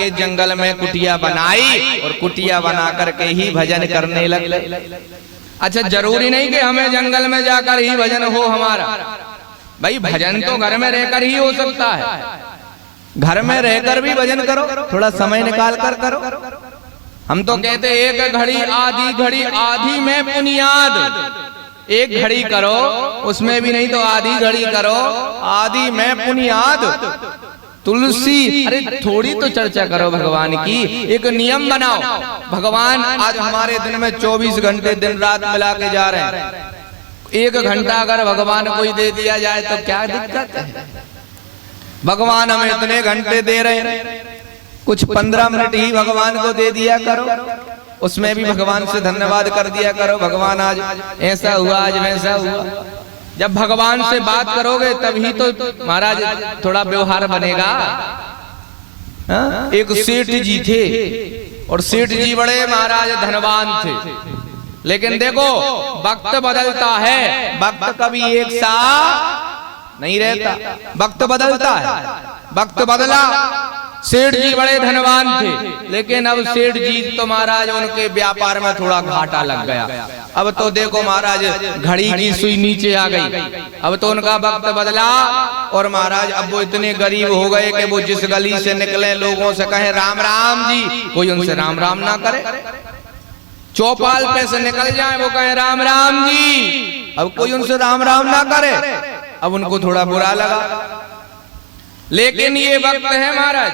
के जंगल में कुटिया बनाई और कुटिया बना करके ही भजन करने लगे। अच्छा, जरूरी नहीं कि हमें जंगल में जाकर ही भजन हो हमारा, भाई भजन तो घर में रहकर ही हो सकता है। घर में रहकर भी भजन करो, थोड़ा समय निकाल कर करो। हम तो कहते एक घड़ी आधी में बुनियाद, एक घड़ी करो उसमें भी नहीं तो आधी घड़ी करो, आधी में बुनियाद। तुलसी, अरे थोड़ी तो चर्चा करो भगवान की, एक नियम बनाओ। भगवान आज हमारे दिन में 24 घंटे दिन रात मिला के जा रहे हैं, 1 घंटा अगर भगवान को ही दे दिया जाए तो क्या दिक्कत है। भगवान हमें इतने घंटे दे रहे हैं, कुछ 15 मिनट ही भगवान को दे दिया करो, उसमें भी भगवान से धन्यवाद कर दिया करो। भगवान आज ऐसा हुआ, आज वैसा हुआ। जब भगवान से बात करोगे तभी तो महाराज थोड़ा व्यवहार बनेगा। एक सेठ जी थे और सेठ जी बड़े महाराज धनवान थे, लेकिन देखो वक्त बदलता है, वक्त कभी एक सा नहीं रहता, वक्त बदलता है। वक्त बदला, सेठ जी बड़े धनवान थे, लेकिन अब सेठ जी तो महाराज उनके व्यापार में थोड़ा घाटा लग गया। अब तो देखो महाराज घड़ी की सुई नीचे आ गई, अब तो उनका वक्त बदला और महाराज अब वो इतने गरीब हो गए कि वो जिस गली से निकले लोगों से कहे राम राम जी, कोई उनसे राम राम ना करे। चौपाल पे से निकल जाए वो कहे राम राम जी, अब कोई उनसे राम राम ना करे। अब उनको थोड़ा बुरा लगा। लेकिन ये वक्त है महाराज,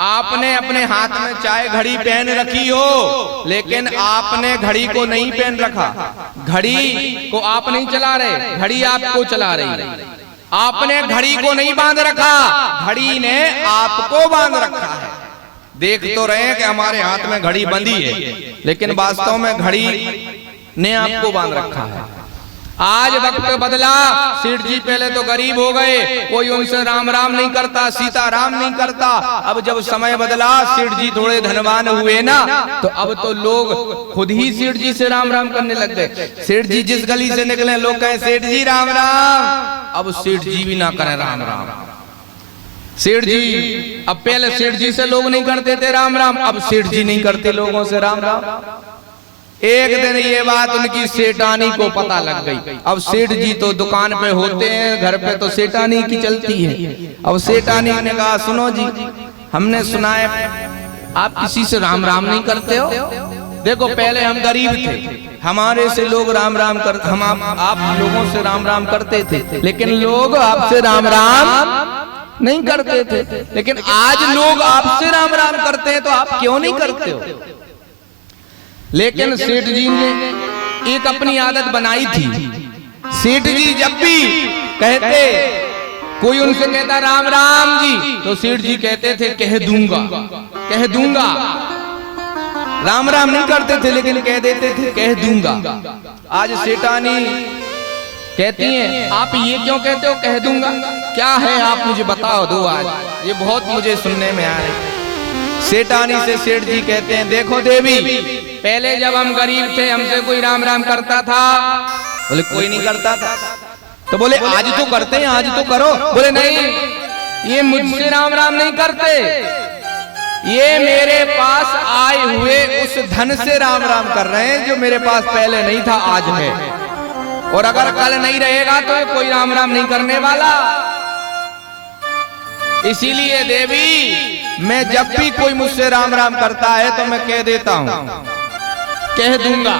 आपने अपने हाथ में चाहे घड़ी पहन रखी हो, लेकिन आपने घड़ी को नहीं पहन रखा। घड़ी को आप नहीं चला रहे, घड़ी आपको चला रही है। आपने घड़ी को नहीं बांध रखा, घड़ी ने आपको बांध रखा है। देख तो रहे हैं कि हमारे हाथ में घड़ी बंधी है, लेकिन वास्तव में घड़ी ने आपको बांध रखा है। आज वक्त बदला, सेठ जी पहले तो गरीब हो गए, कोई उनसे राम राम नहीं करता, सीता राम नहीं करता। अब जब समय बदला, सेठ जी थोड़े धनवान हुए ना, तो अब तो लोग खुद ही सेठ जी से राम राम करने लग गए। सेठ जी जिस गली से निकले लोग कहें सेठ जी राम राम, अब सेठ जी भी ना करें राम राम। सेठ जी, अब पहले सेठ जी से लोग नहीं करते थे राम राम, अब सेठ जी नहीं करते लोगों से राम राम। एक दिन ये बात उनकी सेठानी को पता लग गई। अब सेठ जी तो दुकान पे होते हैं, घर पे तो सेठानी की चलती है। अब सेठानी ने कहा सुनो जी, हमने सुना है आप किसी से राम राम नहीं करते हो। देखो पहले हम गरीब थे, हमारे से लोग राम राम कर, हम आप लोगों से राम राम करते थे, लेकिन लोग आपसे राम राम नहीं करते थे। लेकिन आज लोग आपसे राम राम करते हैं, तो आप क्यों नहीं करते हो। लेकिन सेठ जी ने एक अपनी आदत बनाई थी। सेठ जी जब भी कहते, कोई उनसे कहता राम राम जी, तो सेठ जी कहते थे कह दूंगा, कह दूंगा। राम राम नहीं करते थे, लेकिन कह देते थे कह दूंगा। आज सेठानी कहती हैं आप ये क्यों कहते हो कह दूंगा, क्या है आप मुझे बताओ दो, आज ये बहुत मुझे सुनने में आ रही है। सेठानी से सेठ जी कहते हैं देखो देवी, पहले जब हम गरीब थे हमसे कोई राम राम करता था। बोले कोई नहीं करता था। तो बोले आज तो करते हैं, आज तो करो। बोले नहीं, ये मुझसे राम राम नहीं करते, ये मेरे पास आए हुए उस धन से राम राम कर रहे हैं जो मेरे पास पहले नहीं था, आज है। और अगर कल नहीं रहेगा तो ये कोई राम राम नहीं करने वाला। इसीलिए देवी, मैं जब भी कोई मुझसे राम राम करता है तो मैं कह देता हूँ कह दूंगा,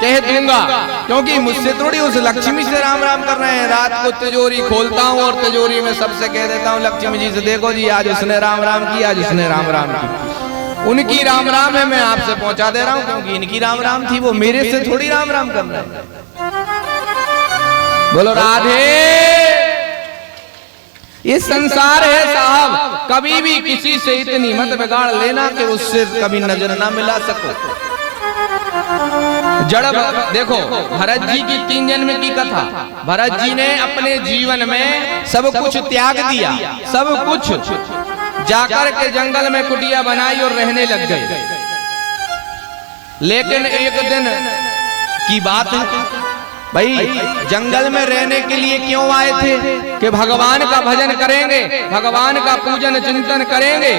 कह दूंगा, क्योंकि मुझसे थोड़ी उस लक्ष्मी से राम राम कर रहे हैं। रात को तिजोरी खोलता हूँ और तिजोरी में सबसे कह देता हूँ लक्ष्मी जी से देखो जी आज उसने राम राम किया, आज उसने राम राम की। उनकी राम राम है, मैं आपसे पहुंचा दे रहा हूँ, क्योंकि इनकी राम राम थी, वो मेरे से थोड़ी राम राम कर रहे हैं। बोलो राधे। ये संसार है साहब, कभी भी किसी से इतनी मत बिगाड़ लेना कि उससे कभी नजर ना मिला सको। जड़ देखो, भरत जी की 3 जन्म की कथा। भरत जी ने अपने जीवन में सब कुछ त्याग दिया, सब कुछ, जाकर के जंगल में कुटिया बनाई और रहने लग गए। लेकिन एक दिन की बात है भाई, जंगल में रहने के लिए क्यों आए थे कि भगवान का भजन करेंगे, भगवान का पूजन चिंतन करेंगे।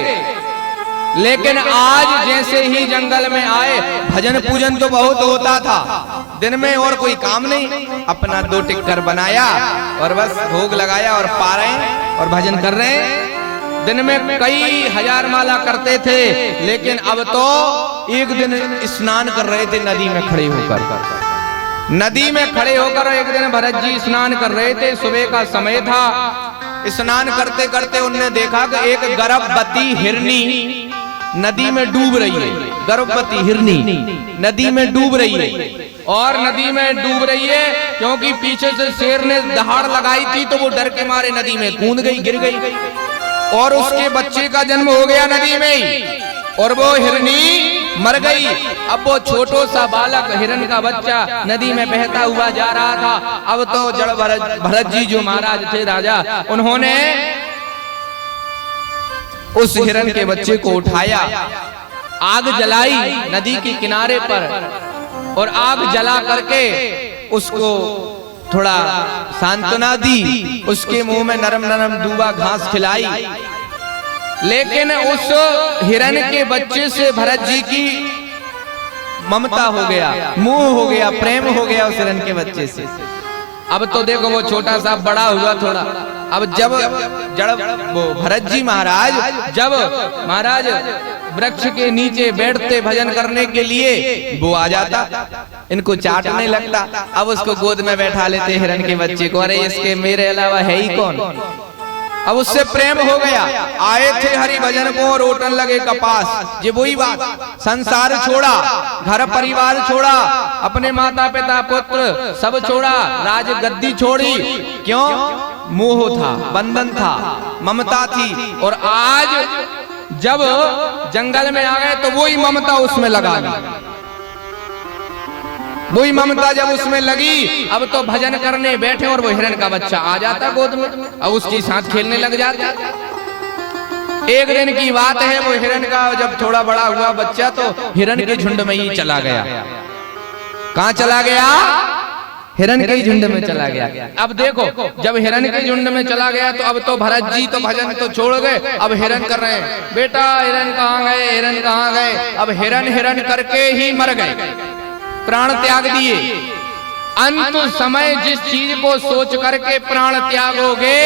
लेकिन आज जैसे ही जंगल में आए, भजन पूजन तो बहुत होता था, दिन में और कोई काम नहीं, अपना 2 टिक्कर बनाया और बस भोग लगाया और पा रहे हैं और भजन कर रहे हैं। दिन में कई हजार माला करते थे, लेकिन अब तो एक दिन स्नान कर रहे थे नदी में खड़े होकर। नदी में खड़े होकर एक दिन भरत जी स्नान कर रहे थे, सुबह का समय था। स्नान करते करते उन्होंने देखा कि एक गर्भवती हिरनी नदी में डूब रही है। गर्भवती हिरनी नदी में डूब रही है, और नदी में डूब रही है क्योंकि पीछे से शेर ने दहाड़ लगाई थी, तो वो डर के मारे नदी में कूद गई, गिर गई, और उसके बच्चे का जन्म हो गया नदी में ही, और वो हिरनी मर गई। अब वो छोटो सा बालक हिरण का बच्चा नदी में बहता हुआ जा रहा था। अब तो जड़ भरत जी जो महाराज थे राजा, उन्होंने उस हिरण के बच्चे को उठाया, आग जलाई नदी के किनारे पर, और आग जला करके उसको थोड़ा सांत्वना दी, उसके मुंह में नरम नरम दूबा घास खिलाई। लेकिन उस हिरण के बच्चे से भरत जी की ममता हो गया, मोह हो गया, प्रेम हो गया उस हिरण के बच्चे से। अब तो देखो वो छोटा सा बड़ा हुआ थोड़ा। अब जब वो भरत जी महाराज जब महाराज वृक्ष के नीचे बैठते भजन करने के लिए, वो आ जाता, इनको चाटने लगता। अब उसको गोद में बैठा लेते हिरण के बच्चे को, अरे इसके मेरे अलावा है ही कौन। अब उससे प्रेम हो गया। आए थे हरि भजन को और ओटन लगे कपास। ये वही बात, संसार छोड़ा, घर परिवार छोड़ा, अपने माता पिता पुत्र सब छोड़ा, राज गद्दी छोड़ी। क्यों? मोह था, बंधन था, ममता थी। और आज जब जंगल में आ गए तो वही ममता उसमें लगा ली। वही ममता जब उसमें लगी, अब तो भजन करने बैठे और वो हिरण का बच्चा आ जाता गोद में, अब उसके साथ खेलने लग जाता। एक दिन की बात है, वो हिरण का जब थोड़ा बड़ा हुआ बच्चा तो हिरण के झुंड में ही चला गया। कहाँ चला गया? हिरण के झुंड में चला गया। अब देखो, जब हिरण के झुंड में चला गया तो अब तो भरत जी तो भजन तो छोड़ गए, अब हिरण कर रहे हैं, बेटा हिरण कहाँ गए, हिरण कहाँ गए। अब हिरण हिरण करके ही मर गए, प्राण त्याग दिए। अंत समय जिस चीज को सोच करके प्राण त्यागोगे,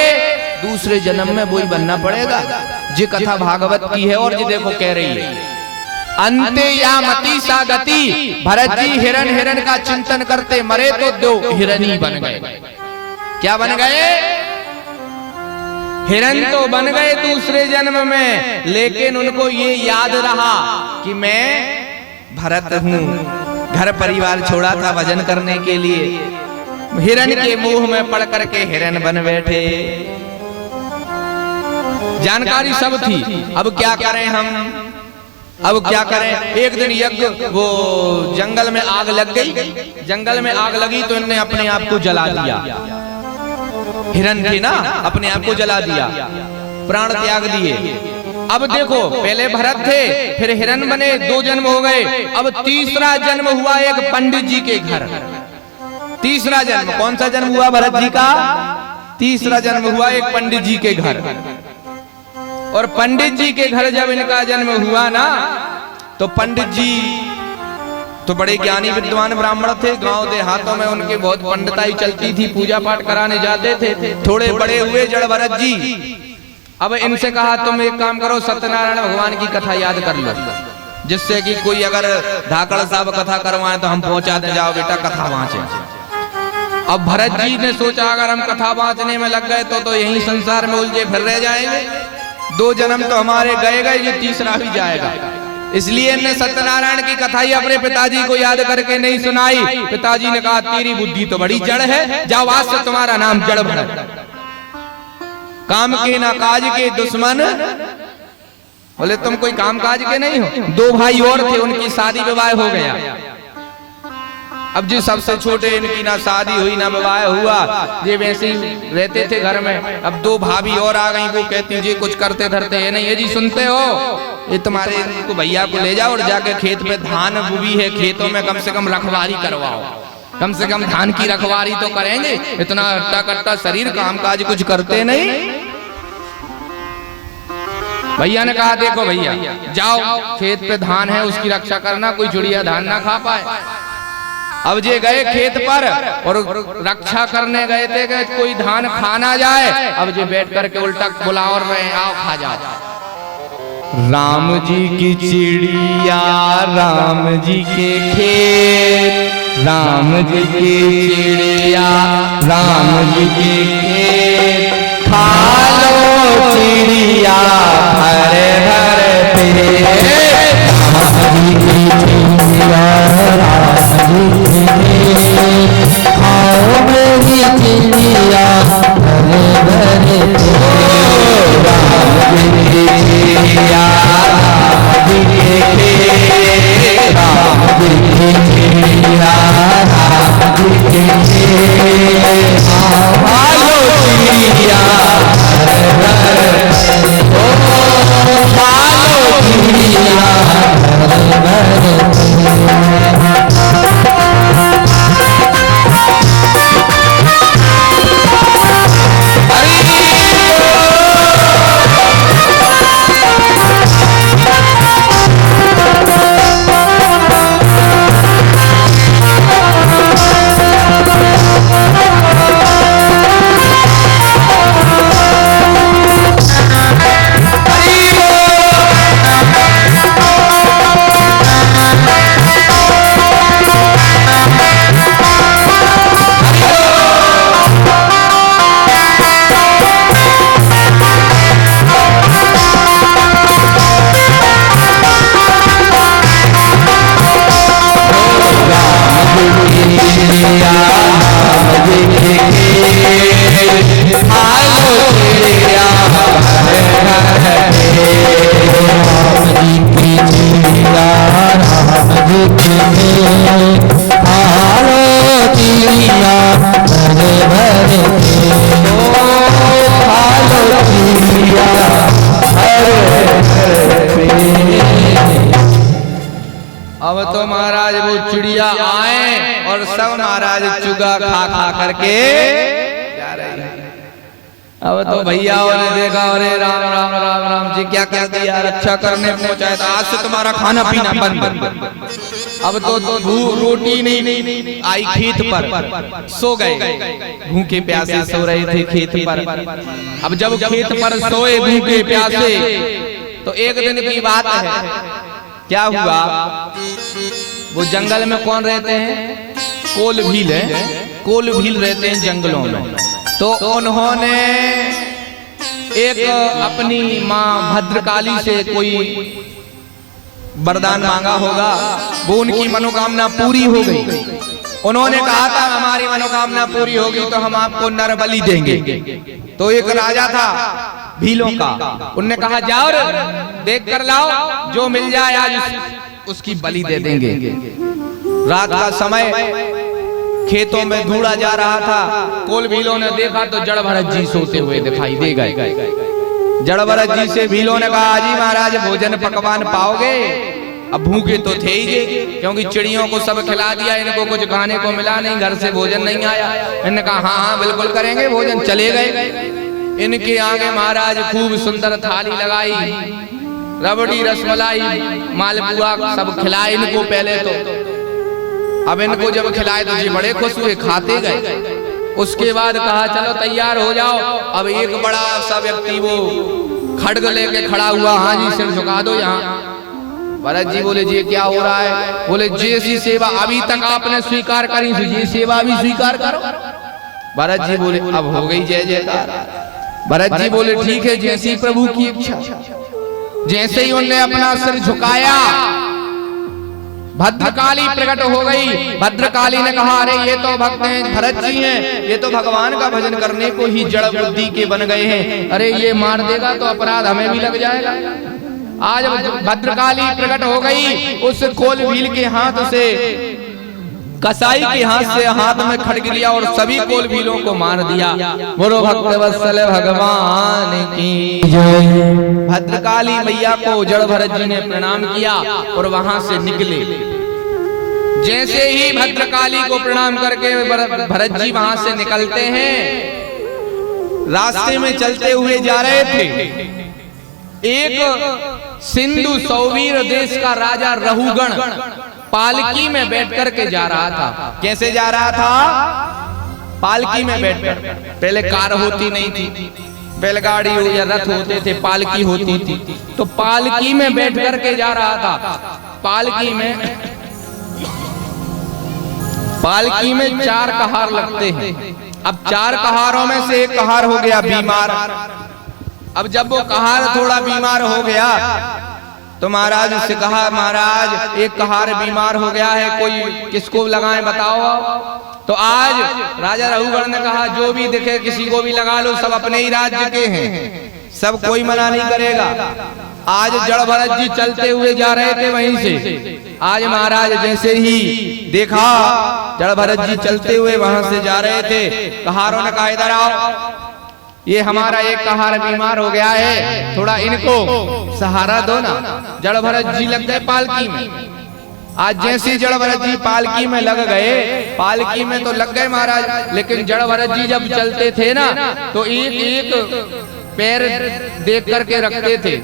दूसरे जन्म में वही बनना पड़ेगा। ये कथा भागवत की है, और ये देखो कह रही है, अंते या मति सा गति। भरत जी हिरण हिरण का चिंतन करते मरे तो 2 हिरणी बन गए। क्या बन गए? हिरण तो बन गए दूसरे जन्म में, लेकिन उनको ये याद रहा कि मैं भरत हूँ, घर परिवार छोड़ा था भजन करने के लिए। हिरण के मुंह में पड़ करके हिरण बन बैठे। जानकारी सब थी। अब क्या करें हम, अब क्या करें। एक दिन यज्ञ, वो जंगल में आग लग गई। जंगल में आग लगी तो इन्होंने अपने आप को जला दिया। हिरण थे ना, अपने आप को जला दिया, प्राण त्याग दिए। अब देखो, पहले भरत थे, फिर हिरण बने, 2 जन्म हो गए। अब तीसरा जन्म हुआ एक पंडित जी के घर। तीसरा जन्म, कौन सा जन्म हुआ भरत जी का? तीसरा जन्म हुआ एक पंडित जी के घर। और पंडित जी के घर जब इनका जन्म हुआ ना, तो पंडित जी तो बड़े ज्ञानी विद्वान ब्राह्मण थे। गांव देहातों में उनके बहुत पंडिताई चलती थी, पूजा पाठ कराने जाते थे। थोड़े बड़े हुए जड़ भरत जी। अब इनसे कहा तुम एक काम करो, सत्यनारायण भगवान की कथा याद कर लो, जिससे कि कोई अगर धाकड़ साहब कथा करवाए तो हम पहुंचा दे, जाओ बेटा कथा वाँचे। अब भरत जी ने सोचा अगर हम कथा वाँचने में लग गए तो यही संसार में उलझे फिर रह जाएंगे। 2 जन्म तो हमारे गए गए, ये तीसरा भी जाएगा। इसलिए इन्हें सत्यनारायण की कथा ही अपने पिताजी को याद करके नहीं सुनाई। पिताजी ने कहा तेरी बुद्धि तो बड़ी जड़ है, जाओ आज से तुम्हारा नाम जड़ भरत। काम के ना काज के दुश्मन। बोले तुम कोई काम काज के नहीं हो। 2 भाई और थे, उनकी शादी विवाह हो गया। अब जी सबसे छोटे, इनकी ना शादी हुई ना विवाह हुआ, ये वैसे ही रहते थे घर में। अब 2 भाभी और आ गई, वो कहती जी कुछ करते धरते है नहीं। ये जी सुनते हो, ये तुम्हारे को भैया को ले जाओ और जाके खेत में धान बुबी है, खेतों में कम से कम रखवारी करवाओ, कम से कम धान की रखवारी तो करेंगे। इतना हट्टा कट्टा शरीर, काम काज कुछ करते नहीं। भैया ने कहा देखो भैया जाओ खेत पे धान है उसकी रक्षा करना, कोई चिड़िया धान ना खा पाए। अब जे गए खेत पर और रक्षा करने गए थे कि कोई धान खा ना जाए, अब जे बैठ करके उल्टा बुला और रहे आओ खा जाओ। राम जी की चिड़िया राम जी के खेत, राम जी की चिड़िया राम जी के खेत, खा लो चिड़िया हरे हरे पेड़, राम जी की चिड़िया राम जी के खेत, खाओ मेरी चिड़िया हरे हरे पेड़, राम जी की चिड़िया राम जी के खेत, राम जी की चिड़िया राम जी के खेत, खाओ चिड़िया अब तो महाराज वो चिड़िया आए और सब महाराज चुगा खा खा करके जा रहे हैं। अब तो भैया ने देखा अरे राम राम राम राम जी क्या कर दिया, रक्षा करने पहुंचाए तो आज से तुम्हारा खाना पीना बंद। अब तो रोटी नहीं आई खेत पर सो गए, भूखे प्यासे सो रहे थे खेत पर। अब जब खेत पर सोए भूखे प्यासे तो एक दिन की बात है, क्या हुआ वो जंगल में कौन रहते हैं, कोल भील है, कोल भील रहते हैं जंगलों में। तो उन्होंने एक अपनी माँ भद्रकाली से कोई वरदान मांगा होगा, वो उनकी मनोकामना पूरी हो गई। उन्होंने कहा था हमारी मनोकामना पूरी होगी तो हम आपको नर बलि देंगे। तो एक राजा था भीलों का, उनने कहा जाओ देख कर लाओ, जो मिल जाए आज उसकी बलि दे देंगे। रात का समय खेतों में धूड़ा जा रहा था, कोल भीलों ने देखा तो जड़ भरत जी सोते हुए दिखाई दे गए। जड़ भरत जी से भीलों ने कहा जी महाराज भोजन पकवान पाओगे? अब भूखे तो थे ही जे, क्योंकि चिड़ियों को सब खिला दिया, इनको कुछ खाने को मिला नहीं, घर से भोजन नहीं आया। इन्होंने कहा हाँ हाँ बिल्कुल करेंगे भोजन। चले गए, इनके आगे महाराज खूब सुंदर थाली लगाई, रबड़ी रसमलाई मालपुआ सब खिलाए इनको पहले तो। अब इनको जब खिलाए तो जी बड़े खुश हुए, खाते गए। उसके बाद कहा चलो तैयार हो जाओ। अब एक बड़ा सा व्यक्ति वो खड्ग लेके खड़ा हुआ, हाँ जी सिर झुका दो यहाँ। भरत जी बोले जी क्या हो रहा है? बोले जैसी सेवा अभी तक आपने स्वीकार करी थी ये सेवा भी स्वीकार करो। भरत जी बोले अब हो गई जय जयकार। भरत जी बोले ठीक है जैसी प्रभु की इच्छा। जैसे ही उन्होंने अपना सिर झुकाया भद्रकाली प्रकट हो गई। भद्रकाली ने कहा अरे ये तो भक्त हैं, भरत जी हैं, ये तो भगवान का भजन करने को ही जड़ बुद्धि के बन गए हैं। अरे ये मार देगा तो अपराध हमें भी लग जाएगा। आज भद्रकाली प्रकट हो गई, उस कोल भील के हाथ से, कसाई के हाथ से हाथ में खड्ग लिया और सभी कोल भीलों को मार दिया। बोलो भक्त वत्सल भगवान की जय। भद्रकाली मैया को जड़ भरत जी ने प्रणाम किया और वहां से निकले। जैसे ही भद्रकाली को प्रणाम करके भरत जी वहां से निकलते हैं, रास्ते में चलते हुए जा रहे थे, एक सिंधु सौवीर देश का राजा रहुगण पालकी में बैठ कर के जा रहा था। कैसे जा रहा था? पालकी में बैठकर। पहले कार होती नहीं थी, बैलगाड़ी हो या रथ होते थे, पालकी होती थी। तो पालकी में बैठ कर के जा रहा था। पालकी में 4 कहार लगते हैं। अब 4 कहारों में से एक कहार हो गया बीमार। अब जब वो कहार थोड़ा बीमार हो गया तो महाराज से कहा, महाराज एक कहार बीमार हो गया है, कोई किसको लगाएं बताओ। तो आज राजा रहुगण ने कहा, जो भी दिखे किसी को भी लगा लो, सब अपने ही राज्य के हैं, सब कोई मना नहीं करेगा। आज जड़ भरत जी चलते हुए जा रहे थे वहीं से। आज महाराज जैसे ही देखा जड़ भरत जी चलते हुए वहां से जा रहे थे, कहारों ने कहा, इधर आओ, ये हमारा एक कहार बीमार हो गया है, थोड़ा इनको सहारा दो ना। जड़ भरत जी लग गए पालकी में। आज जैसे जड़ भरत जी पालकी में लग गए, पालकी में तो लग गए महाराज, लेकिन जड़ भरत जी जब चलते थे ना तो एक एक पैर देख करके रखते थे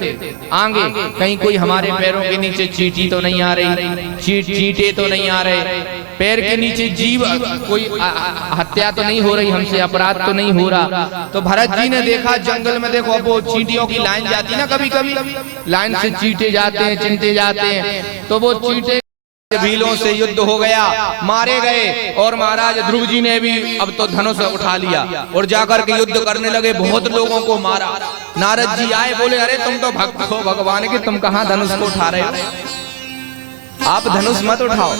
आगे, कहीं कोई हमारे पैरों के नीचे चींटी तो नहीं आ रही, चींटे तो नहीं आ रहे, पैर के नीचे जीव कोई हत्या तो नहीं हो रही, हमसे अपराध तो नहीं हो रहा। तो भरत जी ने देखा जंगल में, देखो अब वो चींटियों की लाइन जाती ना, कभी कभी लाइन से चींटे जाते हैं, चिंटे जाते हैं। तो वो चींटे भीलों से युद्ध हो गया, मारे गए। और महाराज ध्रुव जी ने भी अब तो धनुष उठा लिया और जाकर के युद्ध करने लगे, बहुत लोगों को मारा। नारद जी आए, बोले, अरे तुम तो भक्त हो भगवान के, तुम कहाँ धनुष को उठा रहे हो? आप धनुष मत उठाओ,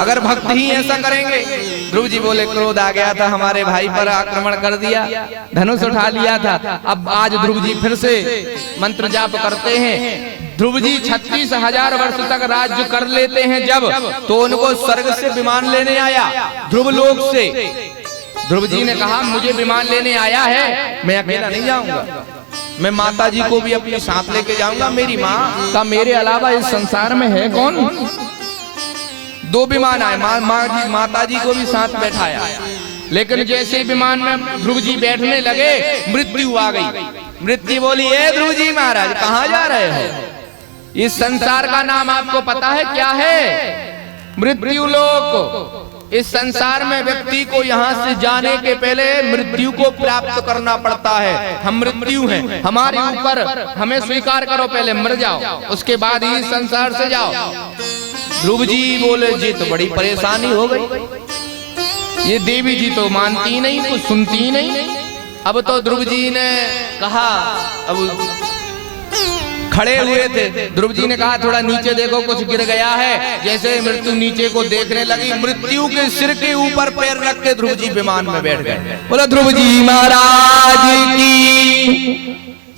अगर भक्त ही ऐसा करेंगे। ध्रुव जी बोले, क्रोध आ गया था, हमारे भाई पर आक्रमण कर दिया, धनुष उठा लिया था। अब आज ध्रुव जी फिर से मंत्र जाप करते हैं। ध्रुव जी 36,000 वर्ष तक राज्य कर लेते हैं जब, तो उनको स्वर्ग से विमान लेने आया, ध्रुव लोक से। ध्रुव जी ने कहा, मुझे विमान लेने आया है, मैं अकेला नहीं जाऊंगा, मैं माता जी को भी अपने साथ लेके जाऊंगा। मेरी माँ का मेरे अलावा इस संसार में है कौन? 2 विमान आए, माता जी को भी साथ बैठाया। लेकिन जैसे विमान में ध्रुव जी बैठने लगे, मृत्यु आ गई। मृत्यु बोली, ए ध्रुव जी महाराज कहाँ जा रहे हो? इस संसार का नाम आपको पता है क्या है? मृत्यु लोक। इस संसार में व्यक्ति को यहाँ से जाने के पहले मृत्यु को प्राप्त करना पड़ता है। हम मृत्यु हैं, हमारे ऊपर हमें स्वीकार करो, पहले मर जाओ, उसके बाद ही संसार से जाओ। ध्रुव जी बोले, जी तो बड़ी परेशानी हो गई, ये देवी जी तो मानती नहीं, कुछ सुनती नहीं। अब तो ध्रुव जी ने कहा, अब खड़े हुए थे, ध्रुव जी ने कहा, थोड़ा नीचे देखो, कुछ गिर गया है। जैसे मृत्यु नीचे को देखने लगी, मृत्यु के सिर के ऊपर पैर रख के ध्रुव जी विमान में बैठ गए। बोला, ध्रुव जी महाराज की।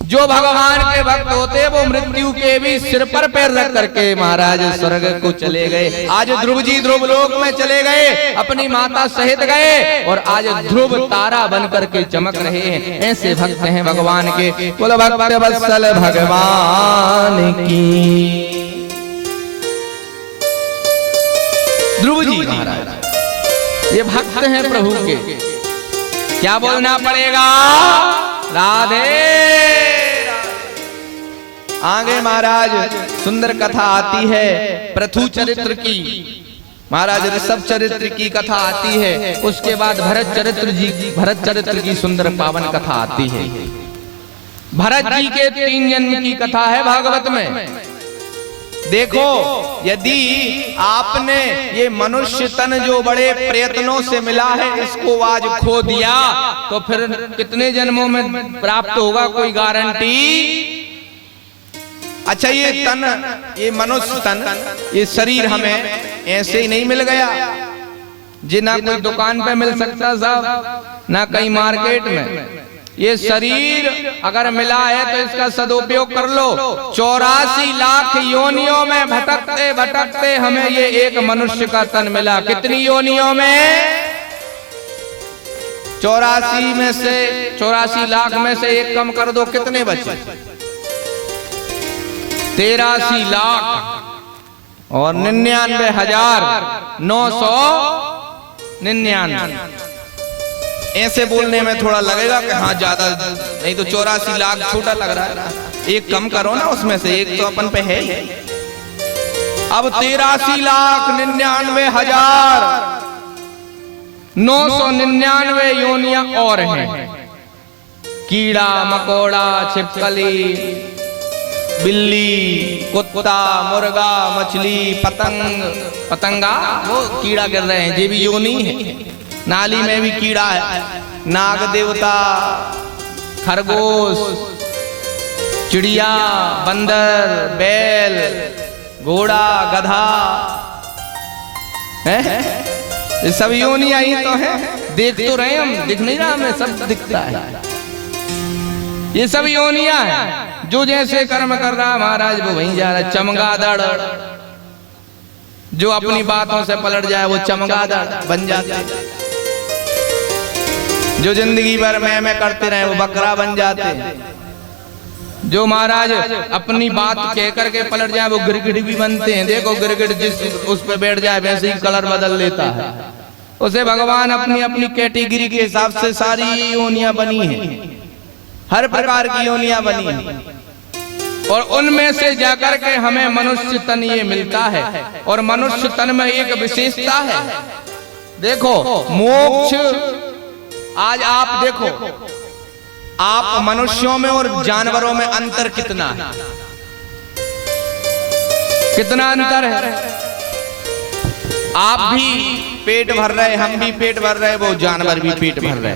जो भगवान के भक्त होते वो मृत्यु के भी सिर पर पैर रख करके महाराज स्वर्ग को चले गए। आज ध्रुव जी ध्रुव लोक में चले गए, अपनी माता सहित गए, और आज ध्रुव तारा बन करके चमक रहे हैं। ऐसे भक्त हैं भगवान के। बोलो भक्त वत्सल भगवान की। ध्रुव जी महाराज ये भक्त हैं प्रभु के। क्या बोलना पड़ेगा? राधे। आगे महाराज सुंदर कथा आती है पृथु चरित्र की, महाराज ऋषभ चरित्र की कथा आती है, उसके बाद भरत चरित्र की सुंदर पावन कथा आती है। भरत जी के 3 जन्म की कथा है भागवत में। देखो, यदि आपने ये मनुष्य तन जो बड़े प्रयत्नों से मिला है, इसको आज खो दिया, तो फिर कितने जन्मों में प्राप्त होगा, कोई गारंटी? अच्छा, ये तन, ये मनुष्य तन, ये शरीर हमें ऐसे ही नहीं मिल गया, जी ना कोई दुकान पे मिल सकता साहब, ना कहीं मार्केट में। ये शरीर अगर मिला है तो इसका सदुपयोग कर लो। 84 लाख योनियों में भटकते भटकते हमें ये एक मनुष्य का तन मिला। कितनी योनियों में? 84 लाख में से एक कम कर दो, कितने बचे? 83 लाख और 99,999। ऐसे बोलने में थोड़ा लगेगा कि हाँ ज्यादा, नहीं तो 84 लाख छोटा लग रहा है। एक कम करो ना उसमें से, एक तो अपन पे है ही। अब 83,99,999 योनियां और हैं। कीड़ा मकोड़ा, छिपकली, बिल्ली, कुत्ता, मुर्गा, मछली, पतंगा, वो कीड़ा कर रहे हैं, ये भी योनि है। नाली में भी कीड़ा है, नाग देवता, खरगोश, चिड़िया, बंदर, बैल, घोड़ा, गधा है, ये सब योनियां ही तो हैं। देख तो रहे हम, दिख नहीं रहा हमें, सब दिखता है। ये सब योनियां हैं। जो जैसे कर्म कर रहा महाराज वो वहीं जा रहा है। चमगादड़, जो अपनी बातों से पलट जाए वो चमगादड़ बन जाते हैं। जो जिंदगी भर मैं करते रहे वो बकरा बन जाते हैं। जो महाराज अपनी बात कह करके पलट जाए वो गिरगिट भी बनते हैं। देखो गिरगिट जिस उस पे बैठ जाए वैसे ही कलर बदल लेता है। उसे भगवान अपनी अपनी कैटेगरी के हिसाब से सारी योनियां बनी हैं, हर प्रकार की योनियां बनी हैं, और उनमें से जाकर के हमें मनुष्य तन ये मिलता है। और मनुष्य तन में एक विशेषता है, देखो मोक्ष। आज आप देखो, आप मनुष्यों में और जानवरों में अंतर कितना है, कितना अंतर है। आप भी पेट भर रहे, हम भी पेट भर रहे, वो जानवर भी पेट भर रहे।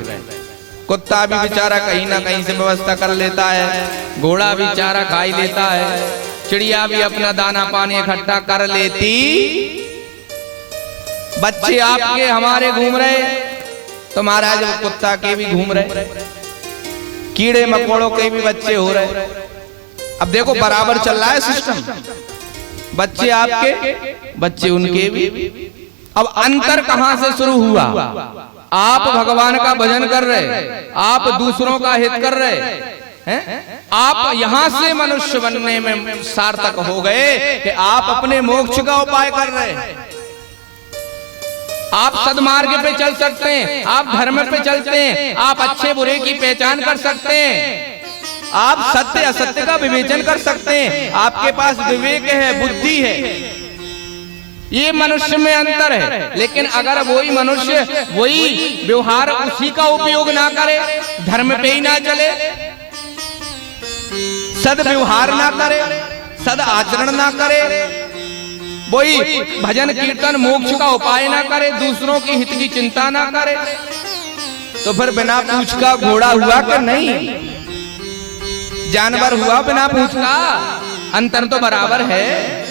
कुत्ता भी बेचारा कहीं ना कहीं से व्यवस्था कर लेता है, घोड़ा भी चारा खा ही लेता है, चिड़िया भी अपना दाना पानी इकट्ठा कर लेती। बच्चे आपके हमारे घूम रहे तो महाराज कुत्ता के भी घूम रहे, कीड़े मकोड़ों के भी बच्चे हो रहे। अब देखो बराबर चल रहा है सिस्टम, बच्चे आपके, बच्चे उनके भी। अब अंतर कहां से शुरू हुआ? आप भगवान का भजन कर रहे, आप दूसरों का हित कर रहे हैं, आप यहां से मनुष्य बनने में सार्थक हो गए कि आप अपने मोक्ष का उपाय कर रहे हैं। आप सद्मार्ग पे चल सकते हैं, आप धर्म पे चलते हैं, आप अच्छे बुरे की पहचान कर सकते हैं, आप सत्य असत्य का विवेचन कर सकते हैं, आपके पास विवेक है, बुद्धि है। ये मनुष्य में अंतर है। लेकिन अगर वही मनुष्य वही व्यवहार उसी का उपयोग ना करे, धर्म पे ही ना चले, सद व्यवहार ना करे, सद आचरण ना करे, वही भजन कीर्तन मोक्ष का उपाय ना करे, दूसरों की हित की चिंता ना करे, तो फिर बिना पूछ का घोड़ा हुआ कि नहीं, जानवर हुआ बिना पूछ का? अंतर तो बराबर है।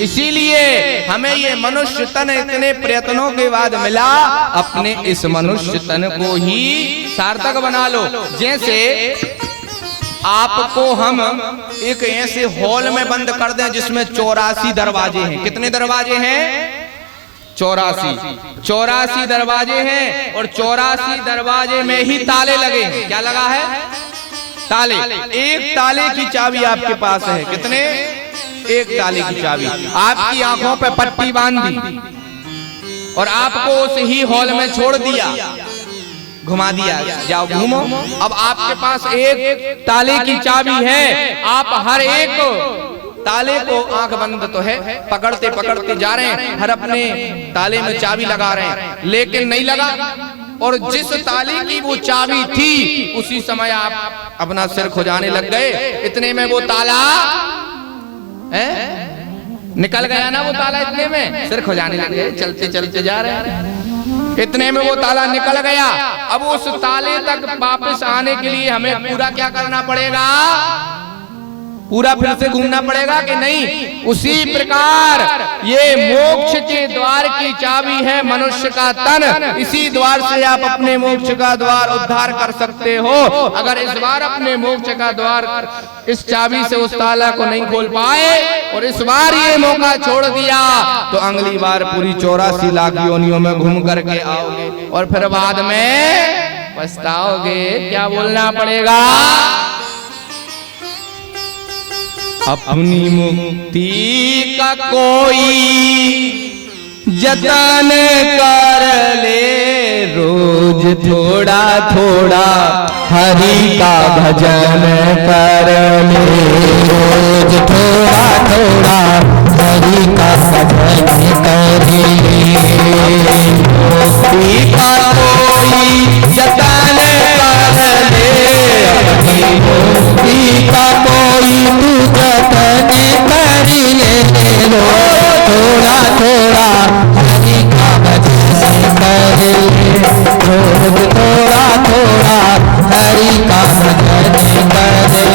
इसीलिए हमें ये मनुष्य तन इतने प्रयत्नों के बाद मिला, अपने इस मनुष्य तन को ही सार्थक बना लो। जैसे आपको हम एक ऐसे हॉल में बंद कर दें जिसमें 84 दरवाजे हैं। कितने दरवाजे हैं? 84 दरवाजे हैं, और 84 दरवाजे में ही ताले लगे हैं। क्या लगा है? ताले। एक ताले की चाबी आपके पास है। कितने? एक ताले की चाबी। आपकी आंखों पे पट्टी बांधी और आपको उस ही हॉल में छोड़ दिया, घुमा दिया, जाओ घूमो। अब आपके पास एक ताले की चाबी है, आप हर एक ताले को, आंख बंद तो है, पकड़ते पकड़ते जा रहे हैं, हर अपने ताले में चाबी लगा रहे हैं, लेकिन नहीं लगा। और जिस ताले की वो चाबी थी उसी समय आप अपना सिर खुजाने लग गए। इतने में वो ताला निकल गया ना, वो ताला इतने में सिर खुजाने लग गए, चलते चलते जा रहे हैं, इतने में वो ताला निकल गया। अब उस ताले तक वापस आने के लिए हमें पूरा क्या करना पड़ेगा? पूरा फिर से घूमना पड़ेगा कि नहीं? उसी प्रकार ये मोक्ष के द्वार की चाबी है मनुष्य का तन। इसी द्वार से आप अपने मोक्ष का द्वार उद्धार कर सकते हो। अगर इस बार अपने मोक्ष का द्वार इस चाबी से उस ताला को नहीं खोल पाए और इस बार ये मौका छोड़ दिया, तो अगली बार पूरी 84 लाख योनियों में घूम करके आओगे और फिर बाद में पछताओगे। क्या बोलना पड़ेगा? अपनी मुक्ति का कोई जतन कर ले, रोज थोड़ा थोड़ा हरि का भजन कर ले, रोज थोड़ा थोड़ा हरि का भजन कर ले। भक्ति का कोई जतन कर ले, अपनी भक्ति का कोई तू जतन कर ले, रोज थोड़ा थोड़ा हरि का भजन कर ले, रोज थोड़ा थोड़ा हरि का भजन कर ले।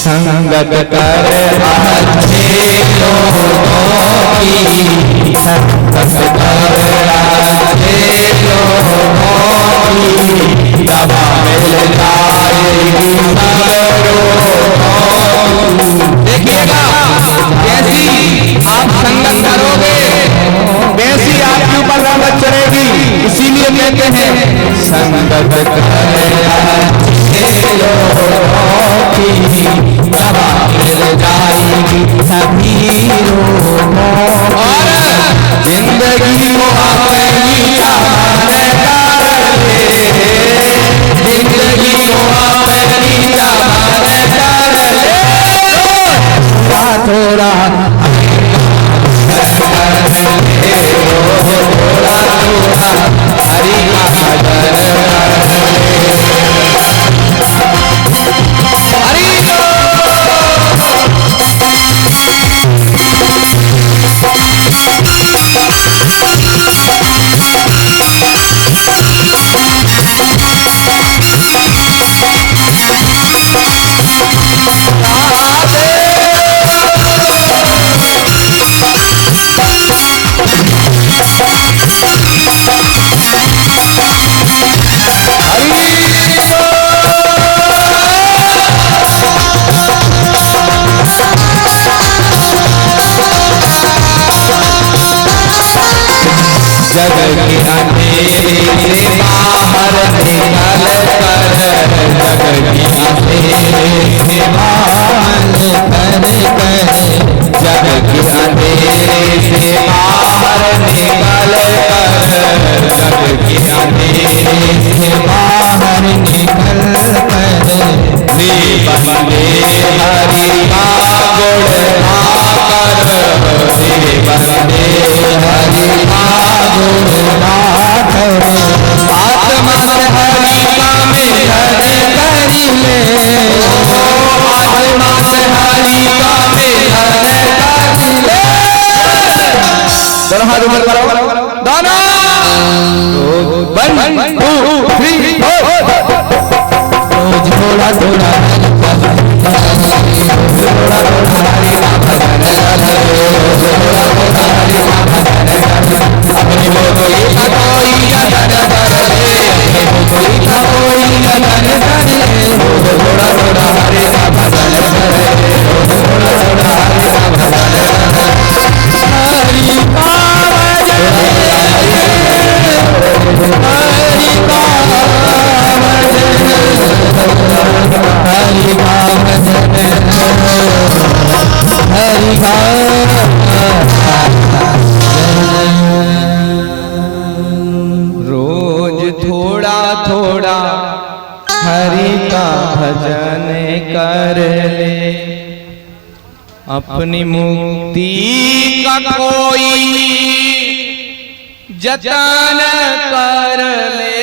संगत कर अच्छे लोगों की, संगत कर अच्छे लोगों की, दवा मिल जाएगी सब रोगों की। देखिएगा जैसी आप संगत करोगे वैसी आपके ऊपर रंगत चढ़ेगी, इसीलिए कहते हैं संगत कर अच्छे लोगों की, दवा मिल जाएगी सभी रोगों। और जिंदगी को अपनी जान कर ले, जिंदगी को अपनी जान कर ले, थोड़ा थोड़ा थोड़ा थोड़ा हरि का भजन कर ले। 1 2 3 रोज थोड़ा थोड़ा थोड़ा थोड़ा हरि नाम भजन अपने को कोई अदन कर ले अपने को कोई अदन कर ले थोड़ा थोड़ा हरि नाम भजन करे थोड़ा थोड़ा हरि नाम भजन हरि का भजन हरि का हरि का हरि का रोज थोड़ा थोड़ा हरि का भजन कर ले अपनी मुक्ति का कोई जतन कर ले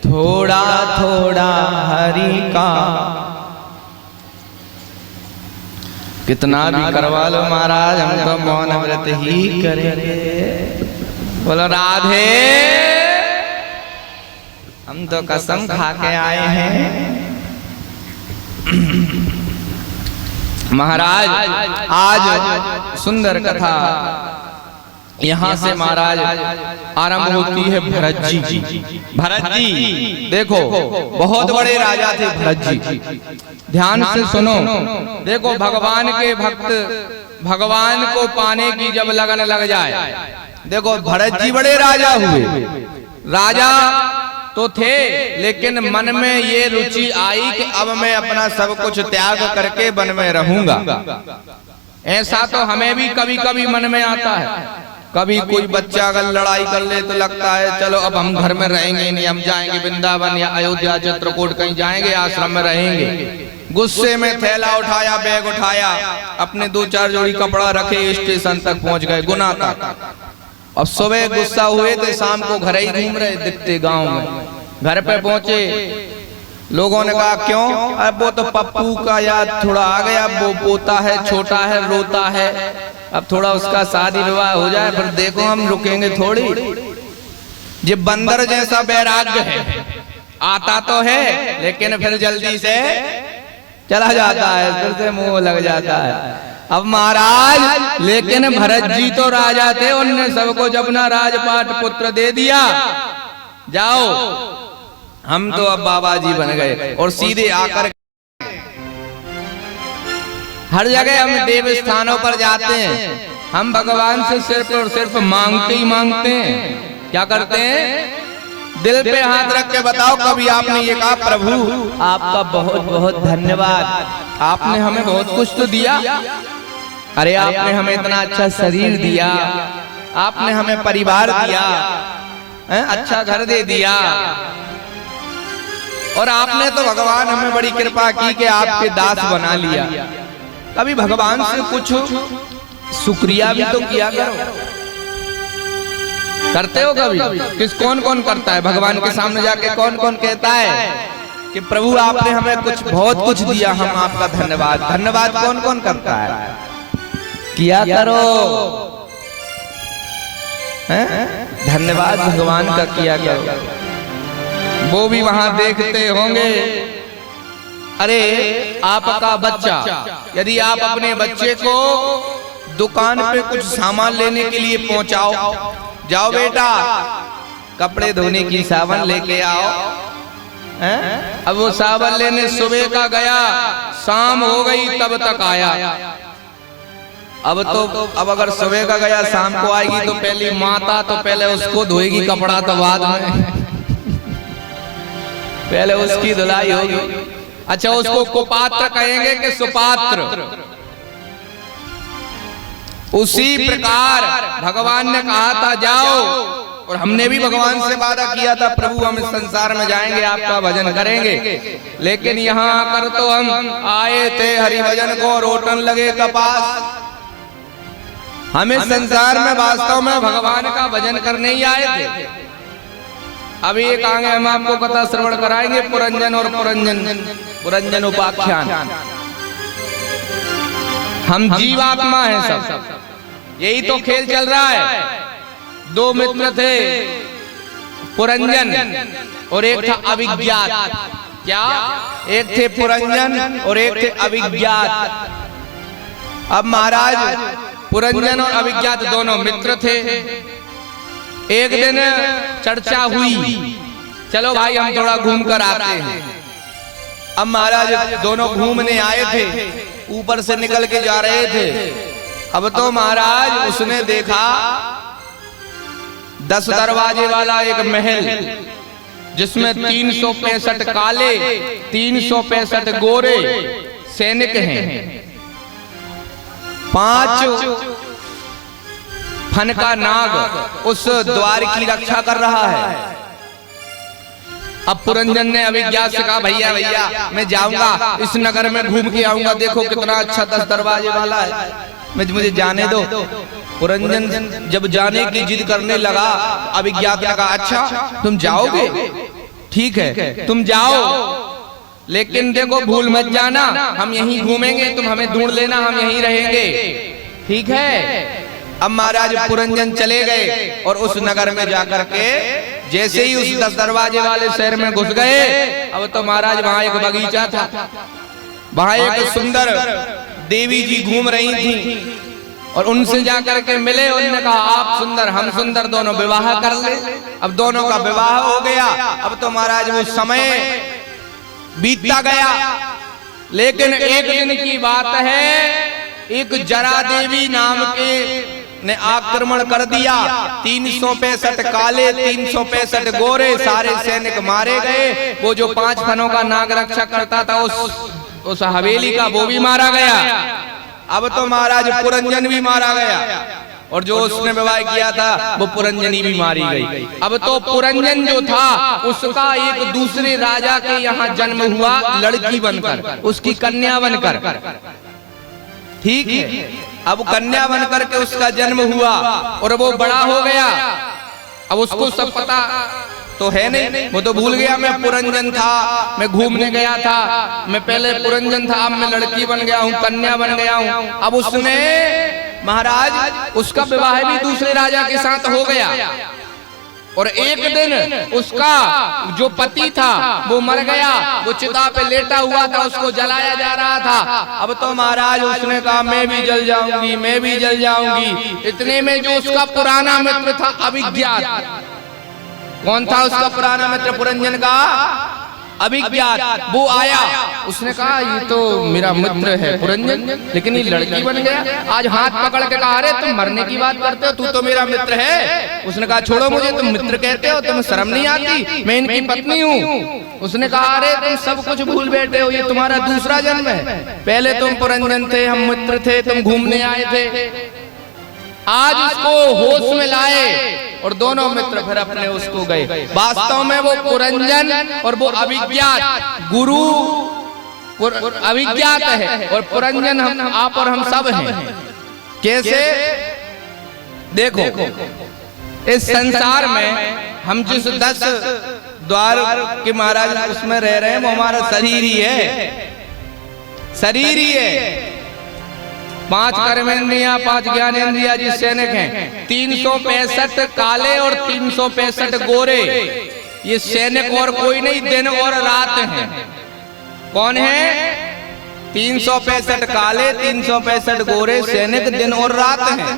थोड़ा थोड़ा हरि का कितना भी करवा लो महाराज हम तो मौन व्रत ही करेंगे। बोलो राधे, हम तो कसम खा के आए हैं। महाराज आज सुंदर कथा यहाँ से महाराज आरंभ होती है भरत जी की। भरत जी देखो बहुत बड़े राजा थे भरत जी, ध्यान से सुनो। देखो भगवान के भक्त भगवान को पाने की जब लगन लग जाए, देखो भरत जी बड़े राजा हुए, राजा तो थे लेकिन मन में ये रुचि आई कि अब मैं अपना सब कुछ त्याग करके वन में रहूंगा। ऐसा तो हमें भी कभी कभी मन में आता है। कभी कोई बच्चा अगर लड़ाई कर ले तो लगता है चलो अब हम घर में रहेंगे नहीं, हम जाएंगे वृंदावन या अयोध्या चित्रकूट कहीं जाएंगे, आश्रम में रहेंगे। गुस्से में थैला उठाया, बैग उठाया, अपने 2-4 जोड़ी कपड़ा रखे, स्टेशन तक पहुंच गए, गुना तक। अब सुबह गुस्सा हुए थे, शाम को घर ही घूम रहे दिखते गांव में। घर पे पहुंचे, लोगों ने कहा क्यों? अब वो तो पप्पू का याद थोड़ा आ गया, वो पोता है, छोटा है, रोता है, अब थोड़ा उसका शादी विवाह हो जाए, फिर देखो हम रुकेंगे थोड़ी। ये बंदर जैसा वैराग्य है, आता तो है लेकिन फिर जल्दी से चला जाता है, फिर से मुंह लग जाता है। अब महाराज लेकिन भरत जी तो राजा थे, उनने सबको अपना राजपाट पुत्र दे दिया, जाओ हम तो अब बाबा जी बन गए। और सीधे आकर हर जगह हम देव स्थानों पर जाते हैं, हम भगवान से सिर्फ और सिर्फ मांगते ही मांगते हैं। क्या करते हैं? दिल पे हाथ रख के बताओ कभी आपने ये कहा प्रभु आपका बहुत बहुत धन्यवाद, आपने हमें बहुत कुछ तो दिया। अरे आपने हमें इतना अच्छा शरीर दिया, आपने हमें परिवार दिया, अच्छा घर दे दिया, और आपने तो भगवान हमें बड़ी कृपा की कि आपके दास बना लिया। कभी भगवान से कुछ शुक्रिया भी तो किया करो। करते हो कभी? कौन कौन करता है? भगवान के सामने जाके कौन कौन कहता है कि प्रभु आपने हमें कुछ बहुत कुछ दिया, हम आपका धन्यवाद। धन्यवाद कौन कौन करता है? किया करो, धन्यवाद भगवान का किया करो। वो भी वहां देखते होंगे। अरे आपका बच्चा, यदि आप अपने बच्चे को दुकान पे कुछ सामान लेने के लिए पहुंचाओ, जाओ बेटा कपड़े धोने की साबुन लेके आओ। अब वो साबुन लेने सुबह का गया, शाम हो गई तब तक आया। अब अगर सुबह का गया शाम को आएगी तो पहली माता तो पहले उसको धोएगी कपड़ा, तो बाद में पहले उसकी धुलाई होगी। अच्छा उसको कुपात्र कहेंगे कि सुपात्र? उसी प्रकार भगवान ने कहा था जाओ, और हमने भी भगवान से वादा किया था प्रभु हम इस संसार में जाएंगे, आपका भजन करेंगे। लेकिन यहाँ आकर तो हम आए थे हरि भजन को, रोटन लगे कपास। हमें संसार में वास्तव में भगवान का भजन करने ही आए थे। अभी एक आगे हम आपको कथा श्रवण कराएंगे, पुरंजन और पुरंजन उपाख्यान। हम जीवात्मा हैं सब, यही तो खेल चल रहा है। दो मित्र थे, पुरंजन और एक था अभिज्ञात। क्या? एक थे पुरंजन और एक थे अभिज्ञात। अब महाराज पुरंजन और अभिज्ञात दोनों मित्र थे। एक दिन चर्चा हुई, चलो भाई हम थोड़ा घूम कर आते हैं। अब महाराज दोनों घूमने आए थे, ऊपर से निकल के जा रहे थे। अब तो महाराज उसने देखा 10 दरवाजे वाला एक महल, जिसमें 365 काले 365 गोरे सैनिक हैं। 5 फन का नाग उस द्वार की रक्षा कर रहा है। अब पुरंजन ने अभिज्ञात से कहा, भैया भैया मैं जाऊंगा इस नगर में, घूम के आऊंगा, देखो कितना अच्छा 10 दरवाजे वाला है, मुझे जाने दो। पुरंजन जब जाने की जिद करने लगा, अभिज्ञात ने कहा, अच्छा तुम जाओगे, ठीक है तुम जाओ, लेकिन देखो भूल मत जाना, हम यहीं घूमेंगे, तुम हमें ढूंढ लेना, हम यहीं रहेंगे, ठीक है। अब महाराज पुरंजन चले गए और उस नगर में जाकर के जैसे ही उस 10 दरवाजे वाले शहर में घुस गए, अब तो महाराज वहां एक बगीचा था, वहां एक सुंदर देवी जी घूम रही थी और उनसे जाकर के मिले। उन्होंने कहा, आप सुंदर हम सुंदर, दोनों विवाह कर ले। अब दोनों का विवाह हो गया। अब तो महाराज वो समय बीतता गया, लेकिन एक दिन की बात है, एक जरा देवी नाम के ने आक्रमण कर दिया। 365 काले 365 गोरे सारे सैनिक मारे गए। वो जो 5 फनों का नाग रक्षा करता था उस हवेली का, वो भी मारा गया। अब तो महाराज पुरंजन भी मारा गया और जो उसने विवाह किया था वो पुरंजनी भी मारी गई। अब तो पुरंजन जो था उसका एक दूसरे राजा के यहाँ जन्म हुआ, लड़की बनकर, उसकी कन्या बनकर, ठीक है। अब कन्या बनकर के उसका जन्म हुआ और वो बड़ा हो गया। अब उसको सब पता तो है नहीं, वो तो भूल गया मैं पुरंजन था, मैं घूमने गया था, मैं पहले पुरंजन था, अब मैं लड़की बन गया हूँ, कन्या बन गया हूँ। अब उसने महाराज उसका विवाह भी दूसरे राजा के साथ हो गया और एक दिन उसका जो पति था वो मर गया, वो चिता पे लेटा हुआ था, उसको जलाया जा रहा था। अब तो महाराज उसने कहा, मैं भी जल जाऊंगी, मैं भी जल जाऊंगी। इतने में जो उसका पुराना मित्र था अभिज्ञात, कौन था उसका पुराना मित्र पुरंजन का? अभिज्ञात, वो आया। उसने कहा, ये तो मेरा मित्र है पुरंजन, लेकिन ये लड़की बन गया। आज हाथ पकड़ के कहा, अरे तुम मरने की बात करते हो, तू तो मेरा मित्र है। उसने कहा, छोड़ो मुझे, तुम मित्र कहते हो, तुम्हें शर्म नहीं आती, मैं इनकी पत्नी हूँ। उसने कहा, अरे तुम सब कुछ भूल बैठे हो, ये तुम्हारा दूसरा जन्म है, पहले तुम पुरंजन थे, हम मित्र थे, तुम घूमने आए थे। आज उसको होश में लाए और दोनों मित्र फिर अपने उसको गए। वास्तव में वो पुरंजन और वो अभिज्ञात, गुरु अभिज्ञात है और पुरंजन हम आप और हम सब हैं। कैसे? देखो इस संसार में हम जिस 10 द्वार के महाराज उसमें रह रहे हैं, वो हमारा शरीर ही है, शरीर ही है। 5 कर्मेंद्रियां, 5 ज्ञानेंद्रिया जी सैनिक हैं। 365 काले और 365 गोरे, ये सैनिक और कोई नहीं, दिन और रात हैं। कौन है? 365 काले 365 गोरे सैनिक दिन और रात हैं।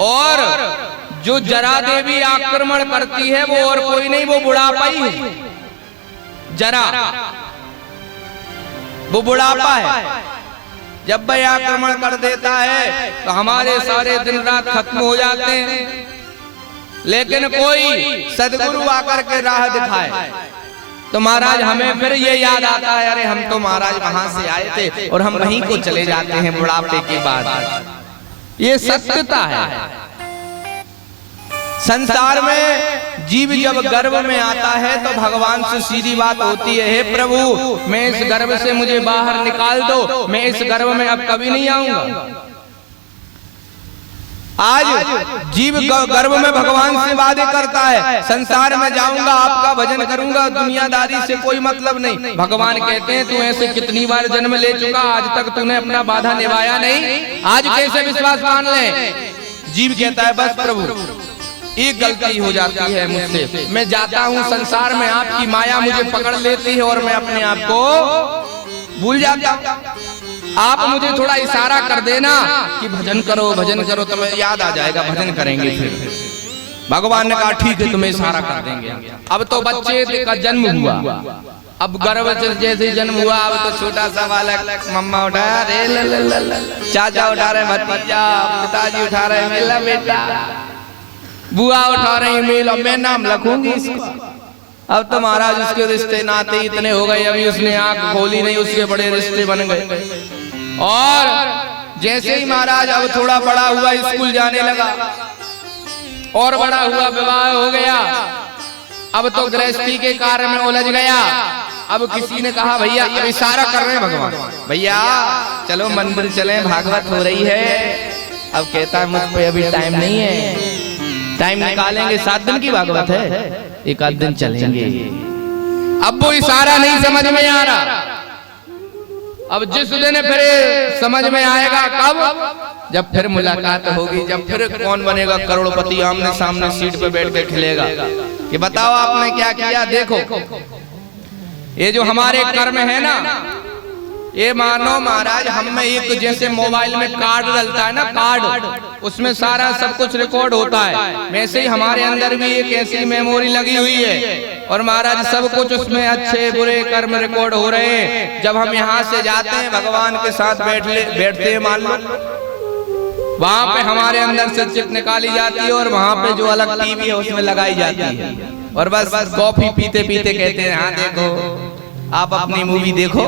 और जो जरा देवी आक्रमण करती है वो और कोई नहीं, वो बुढ़ापा ही है। जरा वो बुढ़ापा है। जब वह आक्रमण कर देता है तो हमारे सारे दिन रात खत्म हो जाते हैं, लेकिन कोई सदगुरु आकर के राह दिखाए तो महाराज हमें फिर ये याद आता है, अरे हम तो महाराज वहां से आए थे और हम वहीं को चले जाते हैं बुढ़ापे के बाद। ये सत्यता है। संसार में जीव जब गर्भ में आता है तो भगवान से सीधी बात होती है, हे प्रभु मैं इस गर्भ से मुझे बाहर निकाल दो, मैं इस गर्भ में अब कभी नहीं आऊंगा। आज जीव गर्भ में भगवान से वादे करता है, संसार में जाऊंगा, आपका भजन करूंगा, दुनियादारी से कोई मतलब नहीं। भगवान कहते हैं, तू ऐसे कितनी बार जन्म ले चुका, आज तक तूने अपना बाधा निभाया नहीं, आज कैसे विश्वास मान ले? जीव कहता है, बस प्रभु एक गलती हो जाती है मुझसे, मैं जाता हूँ संसार में, आपकी माया मुझे पकड़ लेती है और मैं अपने आप को भूल जाता हूँ। आप मुझे थोड़ा इशारा कर देना कि भजन करो, तो मैं याद आ जाएगा, भजन करेंगे। फिर भगवान ने कहा ठीक है, तुम्हें इशारा कर देंगे। अब तो बच्चे का जन्म हुआ, अब गर्भ जैसे जन्म हुआ, अब तो छोटा सा बालक, मम्मा उठा रहे, चाचा उठा रहे भतीजा, पिताजी उठा रहे मेला बेटा, बुआ उठा रही मेला, मैं नाम रखूंगी इसका। अब तो महाराज उसके रिश्ते नाते इतने हो गए, अभी उसने आंख खोली नहीं, उसके बड़े रिश्ते बन गए। और जैसे ही महाराज अब थोड़ा बड़ा हुआ, स्कूल जाने लगा, और बड़ा हुआ, विवाह हो गया, अब तो गृहस्थी के कार्य में उलझ गया। अब किसी ने कहा भैया, अब इशारा कर रहे हैं भगवान, भैया चलो मंदिर चलें, भागवत हो रही है। अब कहता है मुझ पे अभी टाइम नहीं है, टाइम निकालेंगे, 7 दिन की भागवत है, एक आध दिन चलेंगे। अब वो इशारा नहीं समझ में आ रहा। अब जिस दिन फिर समझ में आएगा, कब? जब फिर मुलाकात होगी, जब फिर कौन बनेगा करोड़पति, आमने सामने सीट पे बैठ के खिलेगा कि बताओ आपने क्या किया। देखो ये जो हमारे कर्म है ना, ये मानो महाराज हम में एक जैसे मोबाइल में कार्ड डलता है ना, कार्ड, उसमें सारा सब कुछ रिकॉर्ड होता है, वैसे ही हमारे अंदर भी एक ऐसी मेमोरी लगी हुई है। और महाराज सब कुछ उसमें अच्छे बुरे कर्म रिकॉर्ड हो रहे हैं। जब हम यहाँ से जाते हैं, भगवान के साथ बैठते हैं, मान लो वहां पे हमारे अंदर से चित निकाली जाती है, और वहां पे जो अलग टीवी है उसमें लगाई जाती है, और बस कॉफी पीते पीते कहते हैं हाँ देखो आप अपनी मूवी देखो,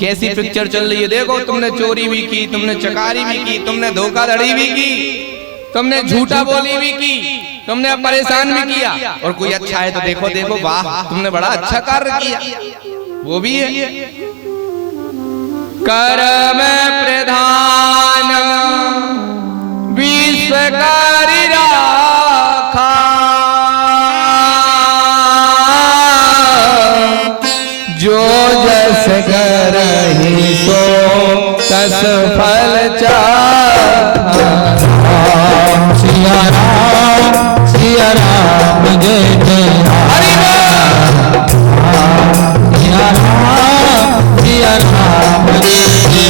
कैसी पिक्चर चल रही है, देखो तुमने चोरी भी की, तुमने चकारी भी की, तुमने धोखाधड़ी भी की, तुमने झूठा बोली भी की, तुमने परेशान भी किया, और कोई अच्छा है तो देखो देखो वाह तुमने बड़ा अच्छा कार्य किया, वो भी है। कर्म प्रधान विश्वकारी राखा, जो जस करहि सो तस फल चाहा। सिया राम जय जय हरि बोल। सिया राम जय जय।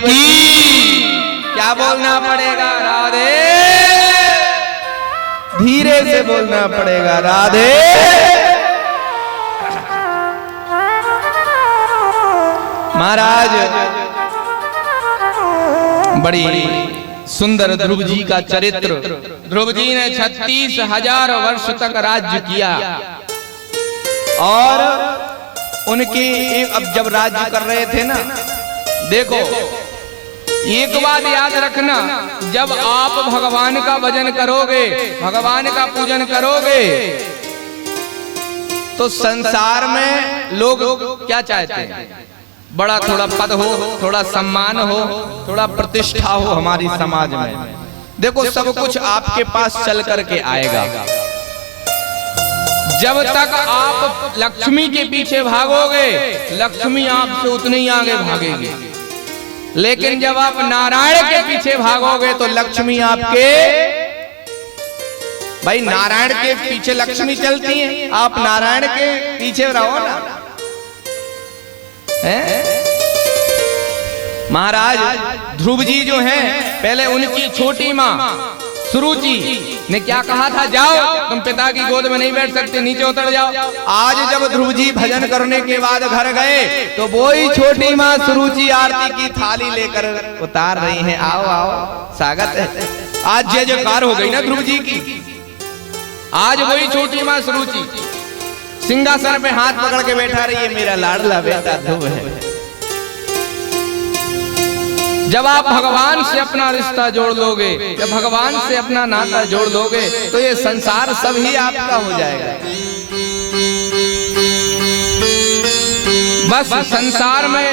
की। क्या बोलना पड़ेगा? राधे। धीरे से बोलना पड़ेगा, राधे। महाराज बड़ी सुंदर ध्रुव जी का चरित्र। ध्रुव जी ने 36,000 वर्ष तक राज्य किया और उनकी अब जब राज्य कर रहे थे ना, देखो एक बात याद रखना, जब आप भगवान का भजन करोगे, भगवान का पूजन करोगे, तो संसार में लोग क्या चाहते हैं? बड़ा थोड़ा पद हो, थोड़ा सम्मान हो, थोड़ा प्रतिष्ठा हो हमारी समाज में। देखो सब कुछ आपके पास चल करके आएगा। जब तक आप लक्ष्मी के पीछे भागोगे, लक्ष्मी आपसे उतनी ही आगे भागेगी। लेकिन जब आप नारायण के पीछे भागोगे तो लक्ष्मी आपके, भाई नारायण के पीछे लक्ष्मी चलती है, आप नारायण के पीछे रहो ना। महाराज ध्रुव जी जो हैं, पहले उनकी छोटी माँ सुरुचि ने क्या कहा था? जाओ तुम पिता की गोद में नहीं बैठ सकते, नीचे उतर जाओ। आज जब ध्रुव जी भजन करने के बाद घर गए तो वो ही छोटी माँ सुरुचि आरती की थाली लेकर उतार रही हैं। आओ आओ, स्वागत है। आज जय जयकार हो गई ना ध्रुव जी की। आज वही छोटी माँ सुरुचि सिंहासन पे हाथ पकड़ के बैठा रही है, मेरा लाडला बेटा ध्रुव है। जब आप भगवान से अपना रिश्ता जोड़ लोगे, जब भगवान से अपना नाता जोड़ लोगे, तो ये संसार सब ही आपका हो जाएगा। बस संसार में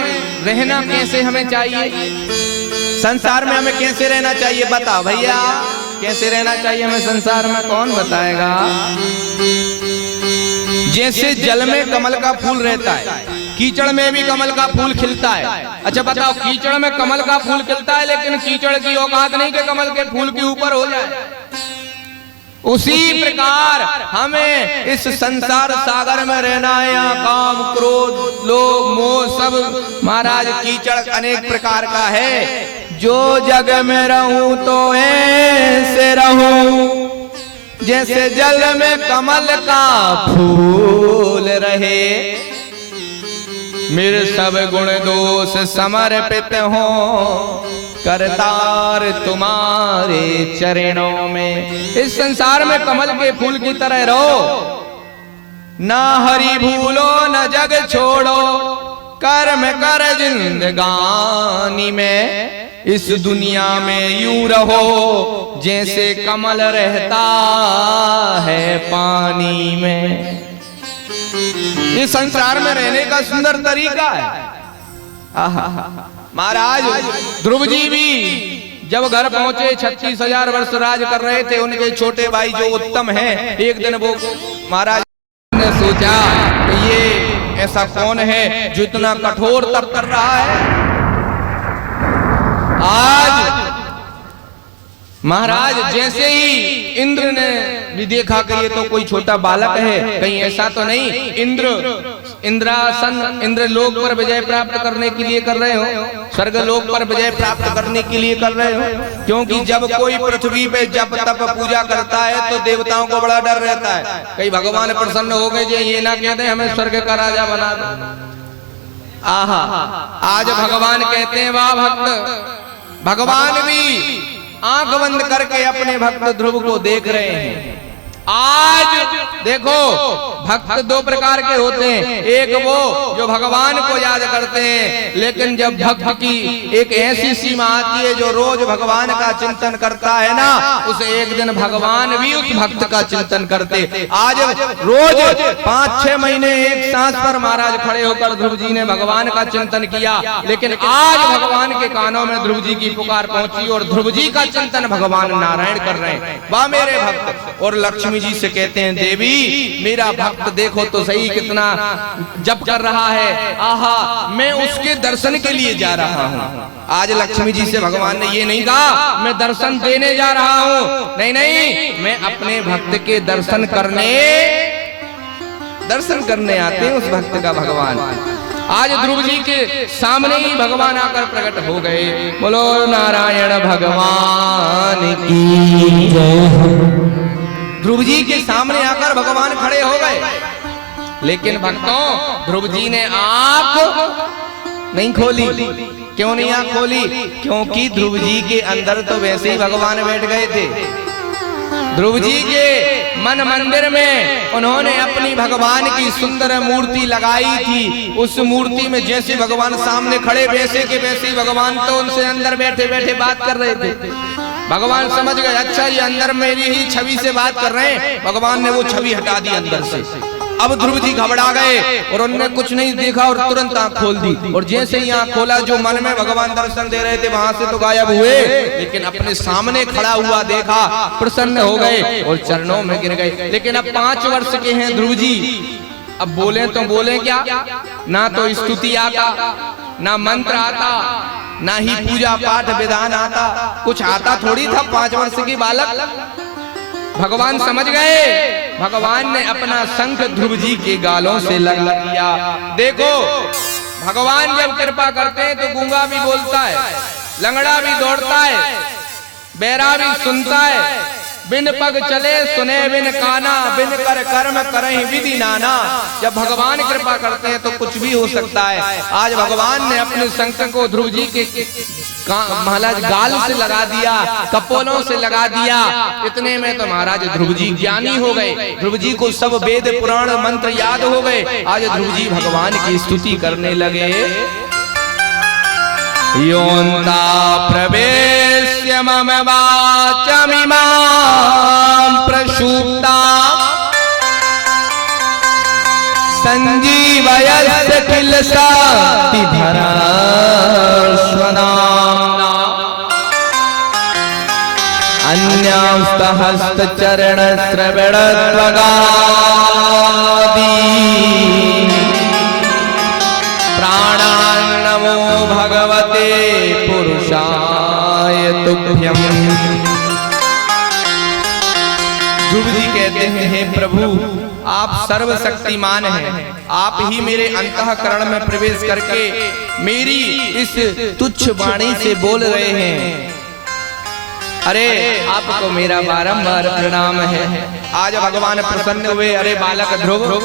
रहना कैसे हमें चाहिए? संसार में हमें कैसे रहना चाहिए? बताओ भैया, कैसे रहना चाहिए हमें संसार में? कौन बताएगा? जैसे जल में कमल का फूल रहता है, कीचड़ में भी कमल का फूल खिलता है। अच्छा बताओ, कीचड़ में कमल का फूल खिलता है, लेकिन कीचड़ की औकात नहीं कि कमल के फूल के ऊपर हो जाए। उसी प्रकार हमें इस संसार सागर में रहना है। यहाँ काम, क्रोध, लोभ, मोह सब महाराज कीचड़ अनेक प्रकार का है। जो जग में रहूं तो ऐसे रहूं जैसे जल में कमल का फूल रहे। मेरे सब गुण दोष समर्पित हो, करतार तुम्हारे चरणों में। इस संसार में कमल के फूल की तरह रहो, ना हरि भूलो न जग छोड़ो, कर्म कर जिंदगानी में। इस दुनिया में यूं रहो जैसे कमल रहता है पानी में। ये संसार में रहने का सुंदर तरीका है। महाराज ध्रुव जी भी जब घर पहुंचे, 36,000 वर्ष राज कर रहे थे। उनके छोटे भाई जो उत्तम हैं, एक दिन वो महाराज ने सोचा कि ये ऐसा कौन है जो इतना कठोर तप कर रहा है। आज महाराज जैसे ही इंद्र ने भी देखा कि ये तो कोई छोटा बालक है, कहीं ऐसा तो नहीं इंद्रासन, इंद्र लोक पर विजय प्राप्त करने के लिए कर रहे हो, स्वर्ग लोक पर विजय प्राप्त करने के लिए कर रहे हो। क्योंकि जब कोई पृथ्वी पे जब तप पूजा करता है तो देवताओं को बड़ा डर रहता है, कहीं भगवान प्रसन्न हो गए जो ये ना कहते हमें स्वर्ग का राजा बना दो। आहा, आज भगवान कहते हैं वाह भक्त। भगवान भी आंख बंद करके अपने भक्त ध्रुव को देख रहे हैं। आज देखो भक्त दो प्रकार के होते हैं। एक वो जो भगवान को याद करते हैं, लेकिन जब भक्त की एक ऐसी सीमा आती है जो रोज भगवान का चिंतन करता है ना, उसे एक दिन भगवान भी उस भक्त का चिंतन करते। आज रोज 5-6 महीने एक सांस पर महाराज खड़े होकर ध्रुव जी ने भगवान का चिंतन किया। लेकिन आज भगवान के कानों में ध्रुव जी की पुकार पहुंची और ध्रुव जी का चिंतन भगवान नारायण कर रहे हैं। वाह मेरे भक्त। और लक्ष्मी जी से कहते हैं देवी मेरा भक्त देखो तो सही कितना जप कर रहा है। आहा, मैं उसके दर्शन के लिए जा रहा हूँ। आज लक्ष्मी जी से भगवान ने ये नहीं कहा मैं दर्शन देने जा रहा हूँ, नहीं नहीं, मैं अपने भक्त के दर्शन करने आते हैं उस भक्त का भगवान। आज ध्रुव जी के सामने ही भगवान आकर प्रकट हो गए। बोलो नारायण भगवान की जय। ध्रुव जी के सामने आकर भगवान खड़े हो गए, लेकिन भक्तों ध्रुव जी ने आंख नहीं खोली। क्यों नहीं आंख खोली? क्योंकि ध्रुव जी के अंदर तो वैसे ही भगवान बैठ गए थे। ध्रुव जी के मन मंदिर में उन्होंने अपनी भगवान की सुंदर मूर्ति लगाई थी। उस मूर्ति में जैसे भगवान सामने खड़े वैसे के वैसे ही भगवान तो उनसे अंदर बैठे बैठे बात कर रहे थे। भगवान समझ गए, अच्छा ये अंदर मेरी ही छवि से बात कर रहे हैं। भगवान ने वो छवि हटा दी अंदर से। अब ध्रुव जी घबरा गए और उन्होंने कुछ नहीं देखा और तुरंत आंख खोल दी। और जैसे ही आंख खोला, जो मन में भगवान दर्शन दे रहे थे वहां से तो गायब हुए, लेकिन अपने सामने खड़ा हुआ देखा, प्रसन्न हो गए और चरणों में गिर गए। लेकिन अब 5 वर्ष के हैं ध्रुव जी, अब बोले तो बोले क्या? ना तो स्तुति आता, ना मंत्र आता, ना ही पूजा पाठ विधान आता, कुछ आता थोड़ी था 5 वर्ष की बालक। भगवान समझ गए। भगवान ने अपना शंख ध्रुव जी के गालों से लगा दिया। देखो भगवान जब कृपा करते हैं तो गूंगा भी बोलता है, लंगड़ा भी दौड़ता है, बहरा भी सुनता है। बिन पग चले सुने बिन काना, बिन कर कर्म करहि विधि नाना। जब भगवान कृपा करते हैं तो कुछ भी हो सकता है। आज भगवान ने अपने शंख को ध्रुव जी के महाराज गाल से लगा दिया, कपोलों से लगा दिया। इतने में तो महाराज ध्रुव जी ज्ञानी हो गए। ध्रुव जी को सब वेद पुराण मंत्र याद हो गए। आज ध्रुव जी भगवान की स्तुति करने लगे। योन्ता प्रवेश्य मम वाचमिमां प्रसूप्ता संजीवयस्य किल शक्तिधरा स्वनाम्ना अन्यांस्तहस्तचरण श्रवणत्वगादि प्राणान्नमो भगवते पुरुषाय तुभ्यं। ध्रुव जी कहते हैं, हे प्रभु आप सर्वशक्तिमान हैं। आप ही मेरे अंतःकरण में प्रवेश करके मेरी इस तुच्छ वाणी से बोल रहे हैं। अरे आपको मेरा बारंबार प्रणाम है। आज भगवान प्रसन्न हुए। अरे बालक ध्रुव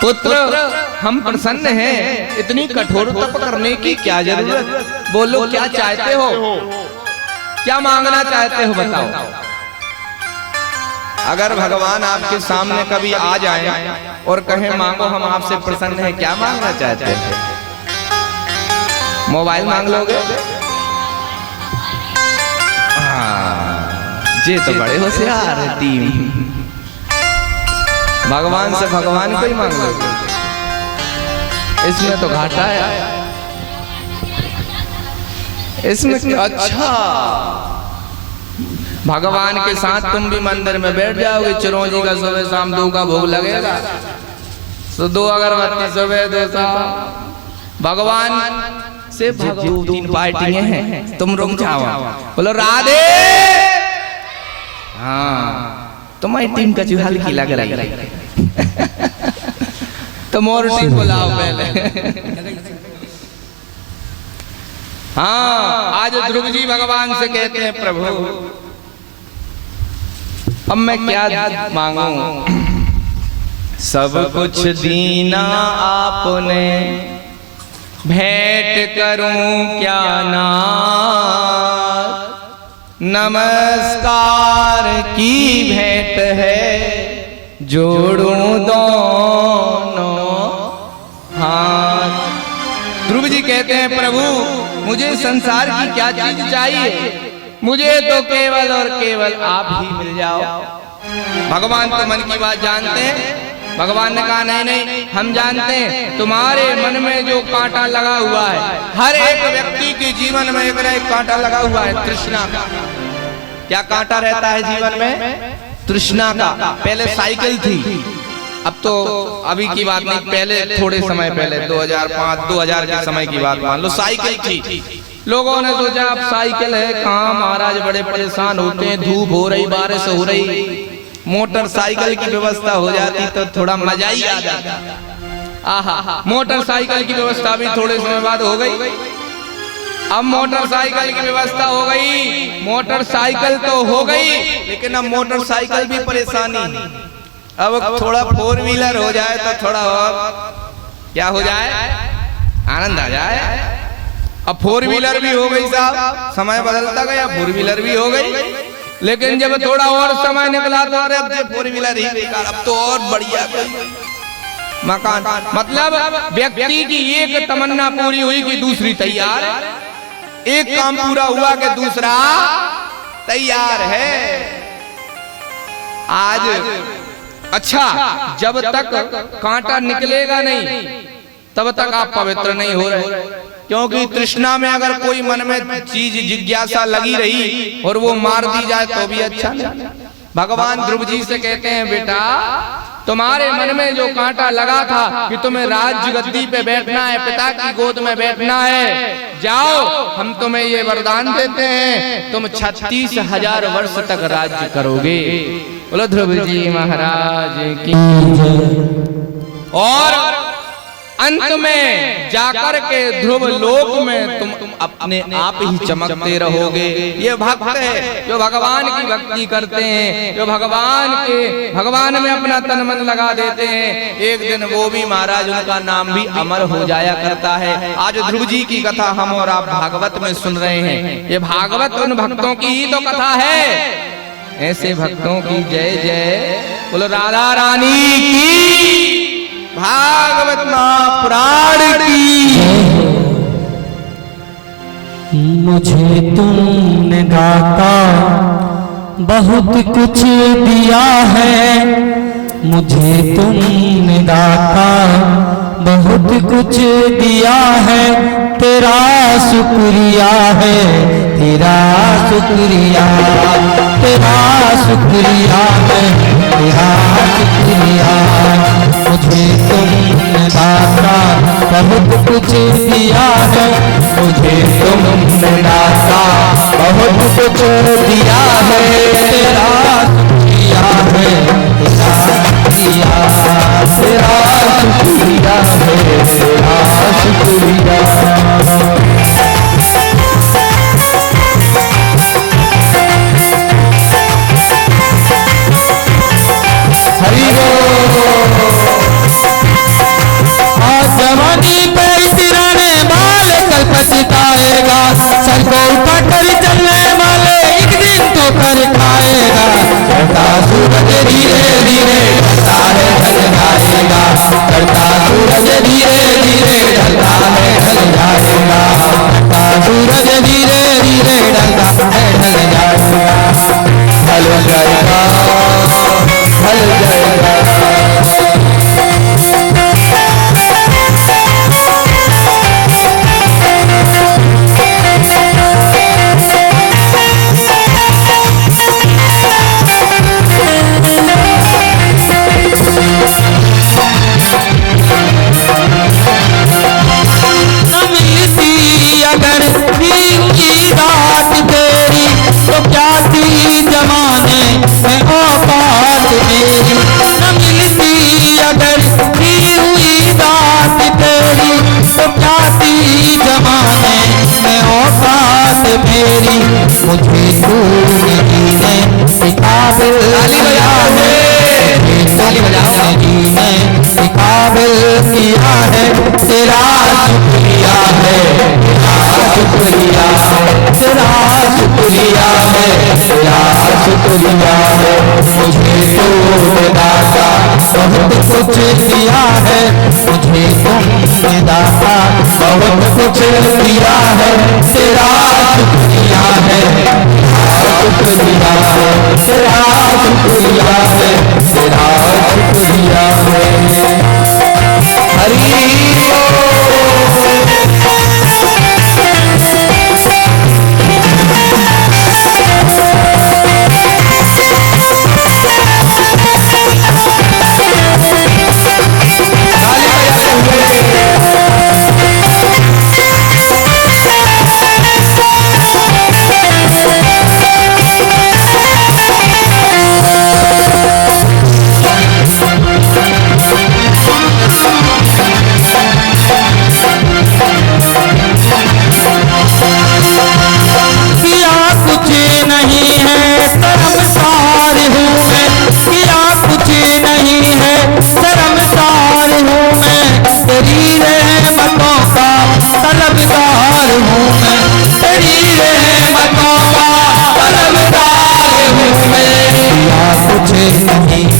पुत्र, हम प्रसन्न हैं। इतनी कठोर तप करने की क्या जरूरत? बोलो क्या चाहते हो, क्या मांगना चाहते हो बताओ। अगर भगवान आपके सामने कभी आ जाए और कहे मांगो हम आपसे प्रसन्न हैं, क्या मांगना चाहते हैं? मोबाइल मांग लोगे? ये तो बड़े होशियार है टीम। भगवान से भगवान को ही मांग लोगे, इसमें तो घाटा है। इसमें अच्छा भगवान के साथ तुम भी मंदिर में बैठ जाओगे। चिरौंजी का सुबह शाम 2 का भोग लगेगा, तो 2 अगरबत्ती सुबह 2 शाम। भगवान से 2-3 पार्टियां हैं, तुम रुक जाओ, बोलो राधे। हाँ तुम्हारी टीम का जो हल्की लग रही है तो मोर टीम बुलाओ पहले। हाँ आज ध्रुव जी भगवान से कहते हैं, प्रभु अब मैं क्या मांगू? सब कुछ दीना आपने, भेंट करूं क्या नाथ? नमस्कार की भेंट है, जोड़ूं दोनों हाथ। ध्रुव जी कहते हैं, प्रभु मुझे संसार की क्या चीज चाहिए? मुझे तो केवल और केवल आप ही मिल जाओ। भगवान तो मन की बात जानते हैं। भगवान ने कहा नहीं नहीं, हम जानते हैं तुम्हारे मन में जो कांटा लगा हुआ है। हर एक व्यक्ति के जीवन में एक कांटा लगा हुआ है, तृष्णा का। क्या कांटा रहता है जीवन में? तृष्णा का। पहले साइकिल थी, अब तो अभी की बात नहीं, पहले थोड़े समय पहले 2005-2000 के समय की बात मान लो, साइकिल थी। लोगों ने सोचा अब साइकिल है कहाँ, महाराज बड़े परेशान होते हैं, धूप हो रही, बारिश हो रही, मोटरसाइकिल की व्यवस्था हो जाती तो थोड़ा मजा ही आ जाता। आहा, मोटरसाइकिल की व्यवस्था भी थोड़े समय बाद हो गई। अब मोटरसाइकिल की व्यवस्था हो गई, मोटरसाइकिल तो हो गई, लेकिन अब मोटरसाइकिल भी परेशानी। अब थोड़ा 4 व्हीलर हो जाए तो थोड़ा और क्या हो जाए, आनंद आ जाए। अब 4 व्हीलर भी हो गई साहब, समय बदलता गया, 4 व्हीलर भी हो गई। लेकिन जब थोड़ा और समय निकला तो अरे अब 4 व्हीलर ही बेकार, अब तो और बढ़िया मकान। मतलब व्यक्ति की एक तमन्ना पूरी हुई कि दूसरी तैयार है, एक काम पूरा हुआ कि दूसरा तैयार है। आज अच्छा, जब तक कांटा निकलेगा नहीं तब तक आप पवित्र नहीं हो रहे, क्योंकि तृष्णा में अगर कोई मन में चीज जिज्ञासा लगी रही और वो मार दी जाए तो भी अच्छा नहीं। भगवान ध्रुव जी से कहते हैं, बेटा तुम्हारे मन में जो कांटा लगा था कि तुम्हें राज्य गद्दी पे बैठना है, पिता की गोद में बैठना है, जाओ हम तुम्हें ये वरदान देते हैं, तुम 36,000 वर्ष तक राज्य करोगे। बोलो ध्रुव जी महाराज की जय। और अंत में जाकर के ध्रुव लोक में तुम अपने आप ही चमकते रहोगे। ये भक्त है जो भगवान की भक्ति करते हैं, जो भगवान में अपना तन मन लगा देते हैं, एक दिन वो भी महाराज उनका नाम भी अमर हो जाया करता है। आज ध्रुव जी की कथा हम और आप भागवत में सुन रहे हैं। ये भागवत उन भक्तों की ही तो कथा है। ऐसे भक्तों की जय जय। बोलो राधा रानी की, भागवत महापुराण की। मुझे तुमने दाता बहुत कुछ दिया है, मुझे तुमने दाता बहुत कुछ दिया है, तेरा शुक्रिया है, तेरा शुक्रिया, तेरा शुक्रिया है, तेरा शुक्रिया। मुझे तुमने दाता बहुत कुछ दिया है, मुझे तुमने दाता बहुत कुछ दिया है, तेरा शुक्रिया है, तेरा शुक्रिया, तेरा शुक्रिया है, तेरा शुक्रिया। हरि बोल। आज जवानी पे सिराने वाले कल पछताएगा, सर को उठाकर चलने वाले एक दिन तो कर खाएगा। करता सूरज धीरे धीरे ढलता है ढल जाएगा, करता सूरज धीरे धीरे ढलता है ढल जाएगा, करता सूरज धीरे धीरे ढलता है ढल जाएगा, ढल जाएगा, ढल जाएगा। अगर नींद की रात तेरी तो क्या थी जमाने में औकात मेरी, न मिलती अगर नींद हुई रात तेरी तो क्या थी जमाने में औकात मेरी। मुझे तूने काबिल किया है, काबिल किया है, तेरा शुक्रिया है, शुक्रिया, तेरा शुक्रिया है, तेरा शुक्रिया है। मुझे तो दाता बहुत कुछ दिया है, मुझे तुमने दाता बहुत कुछ दिया है, तेरा शुक्रिया है, शुक्रिया, तेरा शुक्रिया है, तेरा शुक्रिया है। हरि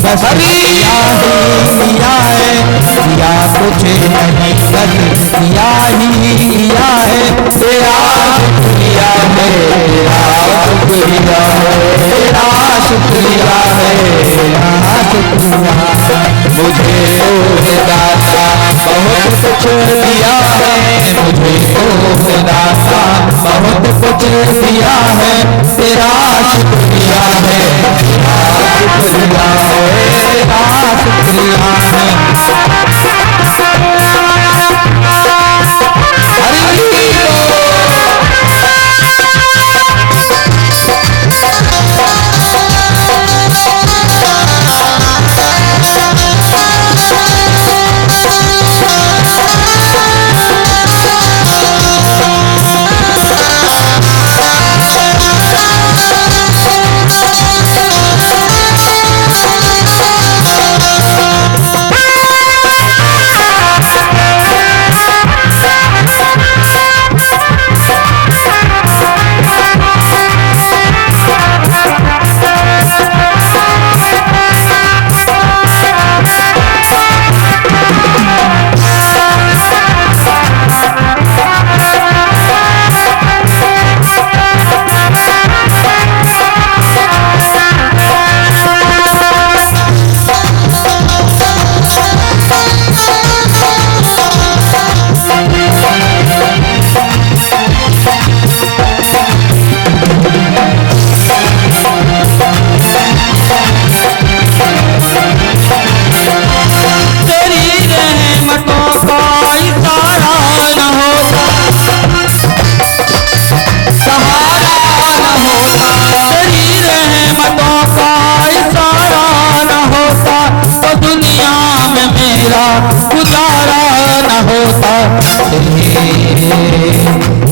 बस किया ही किया है, किया कुछ नहीं बस किया ही किया है, तेरा शुक्रिया है, तेरा शुक्रिया है, तेरा शुक्रिया है, तेरा शुक्रिया। मुझे तो दाता बहुत कुछ दिया है, मुझे तो दाता बहुत कुछ दिया है, तेरा शुक्रिया है, तेरा शुक्रिया है, तेरा शुक्रिया है। हरि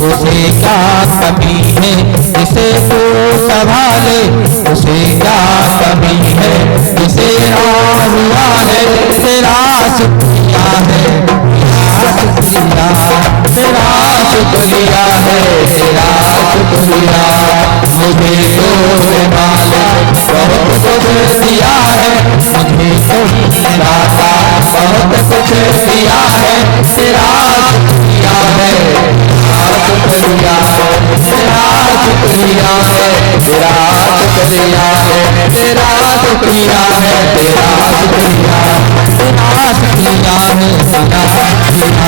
उसे क्या कमी है जिसे तू संभाले, उसे क्या कमी है जिसे हुआ है, तेरा शुक्रिया है, तेरा शुक्रिया, तेरा शुक्रिया है, तेरा शुक्रिया। मुझे तो मालिक बहुत कुछ दिया है, मुझे तो दाता बहुत कुछ दिया है, तेरा शुक्रिया है, शुक्रिया है, तेरा शुक्रिया है, तेरा शुक्रिया है, तेरा शुक्रिया है, तेरा शुक्रिया, तेरा शुक्रिया है, तेरा शुक्रिया,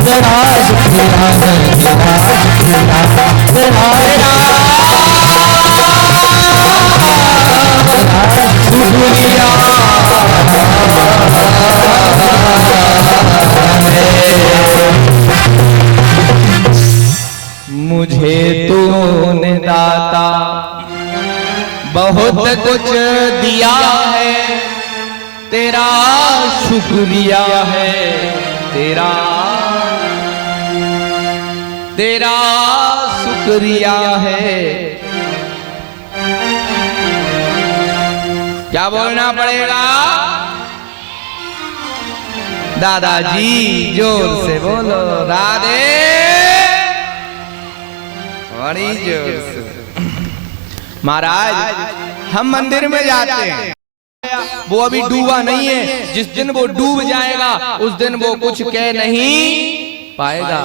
तेरा शुक्रिया है, तेरा शुक्रिया, तेरा शुक्रिया। मुझे तूने दाता बहुत कुछ दिया है, तेरा शुक्रिया है, तेरा तेरा शुक्रिया है। क्या बोलना पड़ेगा दादाजी? जोर से बोलो राधे, बड़ी जोर से। महाराज हम मंदिर में जाते हैं, वो अभी डूबा नहीं है, जिस दिन वो डूब जाएगा उस दिन वो कुछ कह नहीं पाएगा।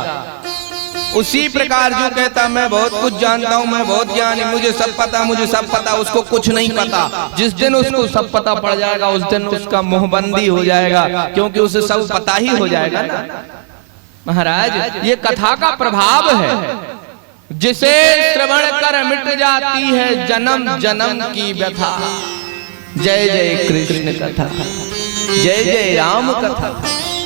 उसी प्रकार जो कहता मैं बहुत कुछ जानता हूँ, मैं बहुत ज्ञानी, मुझे सब पता, मुझे सब पता, उसको कुछ नहीं पता। जिस दिन उसको सब पता पड़ जाएगा उस दिन उसका मुंहबंदी हो जाएगा, क्योंकि उसे सब पता ही हो जाएगा ना। महाराज ये कथा का प्रभाव है, जिसे श्रवण कर मिट जाती है जन्म जन्म की व्यथा। जय जय कृष्ण कथा, जय जय राम कथा।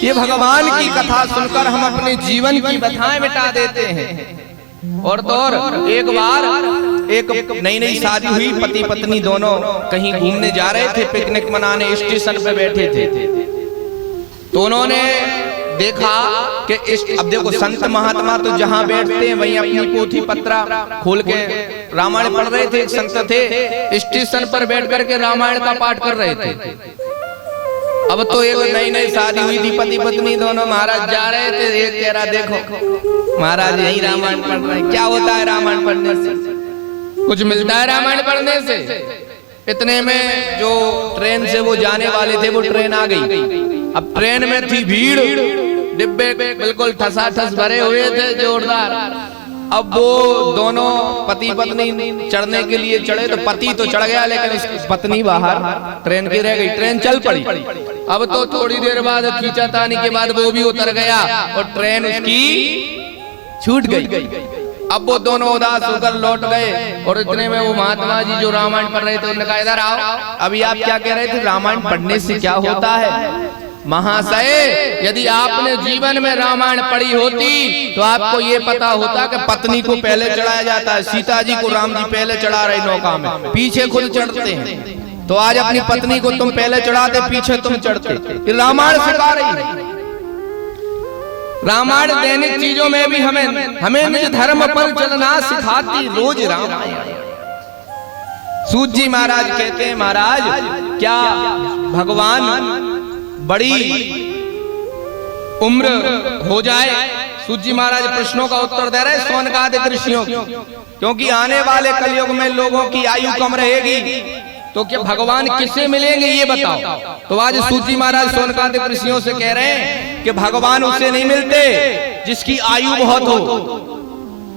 ये भगवान की कथा सुनकर हम अपने जीवन की व्यथाएं मिटा देते हैं। और तो और एक बार एक नई नई शादी हुई, पति पत्नी दोनों कहीं घूमने जा रहे थे, पिकनिक मनाने स्टेशन पे बैठे थे। तो उन्होंने देखा कि अब देखो संत महात्मा तो जहां बैठते हैं वहीं अपनी पोथी पत्रा खोल के रामायण पढ़ रहे थे। एक संत थे स्टेशन पर बैठ करके रामायण का पाठ कर रहे थे। अब तो एक नई नई शादी हुई थी, पति पत्नी दोनों महाराज जा रहे थे। एक कह रहा देखो महाराज यही रामायण पढ़ रहे हैं, क्या होता है रामायण पढ़ने से? कुछ मिलता है रामायण पढ़ने से? इतने में जो ट्रेन से वो जाने वाले थे वो ट्रेन आ गई। अब ट्रेन में थी भीड़, डिब्बे बिल्कुल ठसाठस भरे हुए थे जोरदार। अब वो दोनों पति पत्नी चढ़ने के लिए चढ़े तो पति तो चढ़ गया लेकिन उसकी पत्नी बाहर ट्रेन की रह गई। ट्रेन चल पड़ी। अब तो थोड़ी देर बाद खींचातानी के बाद वो भी उतर गया और ट्रेन उसकी छूट गई। अब वो दोनों उदास होकर लौट गए और इतने में वो महात्मा जी जो रामायण पढ़ रहे थे उन्होंने कहा इधर आओ, अभी आप क्या कह रहे थे, रामायण पढ़ने से क्या होता है? महाशय, यदि आपने जीवन में रामायण पढ़ी होती तो आपको ये पता होता कि पत्नी को पहले चढ़ाया जाता है। सीता जी को राम जी पहले चढ़ा रहे नौका में, पीछे खुद चढ़ते हैं। तो आज अपनी पत्नी को तुम पहले चढ़ाते, पीछे तुम चढ़ते। रामायण सिखा रही है। रामायण दैनिक चीजों में भी हमें निज धर्म पर चलना सिखाती रोज रामायण। सूत जी महाराज कहते हैं, महाराज क्या भगवान बड़ी उम्र हो जाए? सूत जी महाराज प्रश्नों का उत्तर दे रहे सौनकादिक ऋषियों, क्योंकि आने वाले कलयुग में लोगों की आयु कम रहेगी, तो क्या भगवान किससे मिलेंगे ये बताओ। तो आज सूत जी महाराज सौनकादिक ऋषियों से कह रहे हैं कि भगवान उससे नहीं मिलते जिसकी आयु बहुत हो,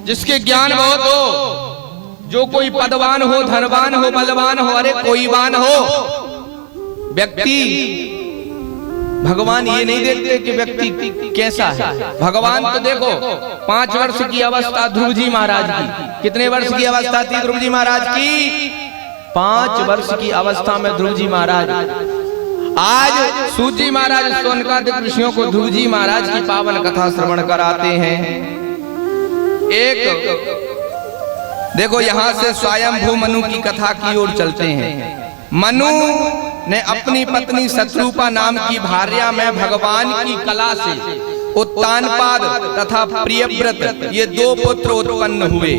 जिसके ज्ञान बहुत हो, जो कोई पदवान हो, धनवान हो, बलवान हो, अरे कोई वान हो व्यक्ति। भगवान ये नहीं देखते कि व्यक्ति कैसा है। भगवान तो देखो 5 वर्ष की अवस्था ध्रुव जी महाराज की, कितने वर्ष की अवस्था थी ध्रुव जी महाराज की? 5 वर्ष की अवस्था में ध्रुव जी महाराज। आज सूत जी महाराज सौनकादिक ऋषियों को ध्रुव जी महाराज की पावन कथा श्रवण कराते हैं। एक देखो यहां से स्वयंभू मनु की कथा की ओर चलते हैं। मनु ने अपनी पत्नी शत्रुपा नाम की भार्या में भगवान की कला से उत्तानपाद तथा प्रियव्रत ये 2 पुत्र उत्पन्न हुए,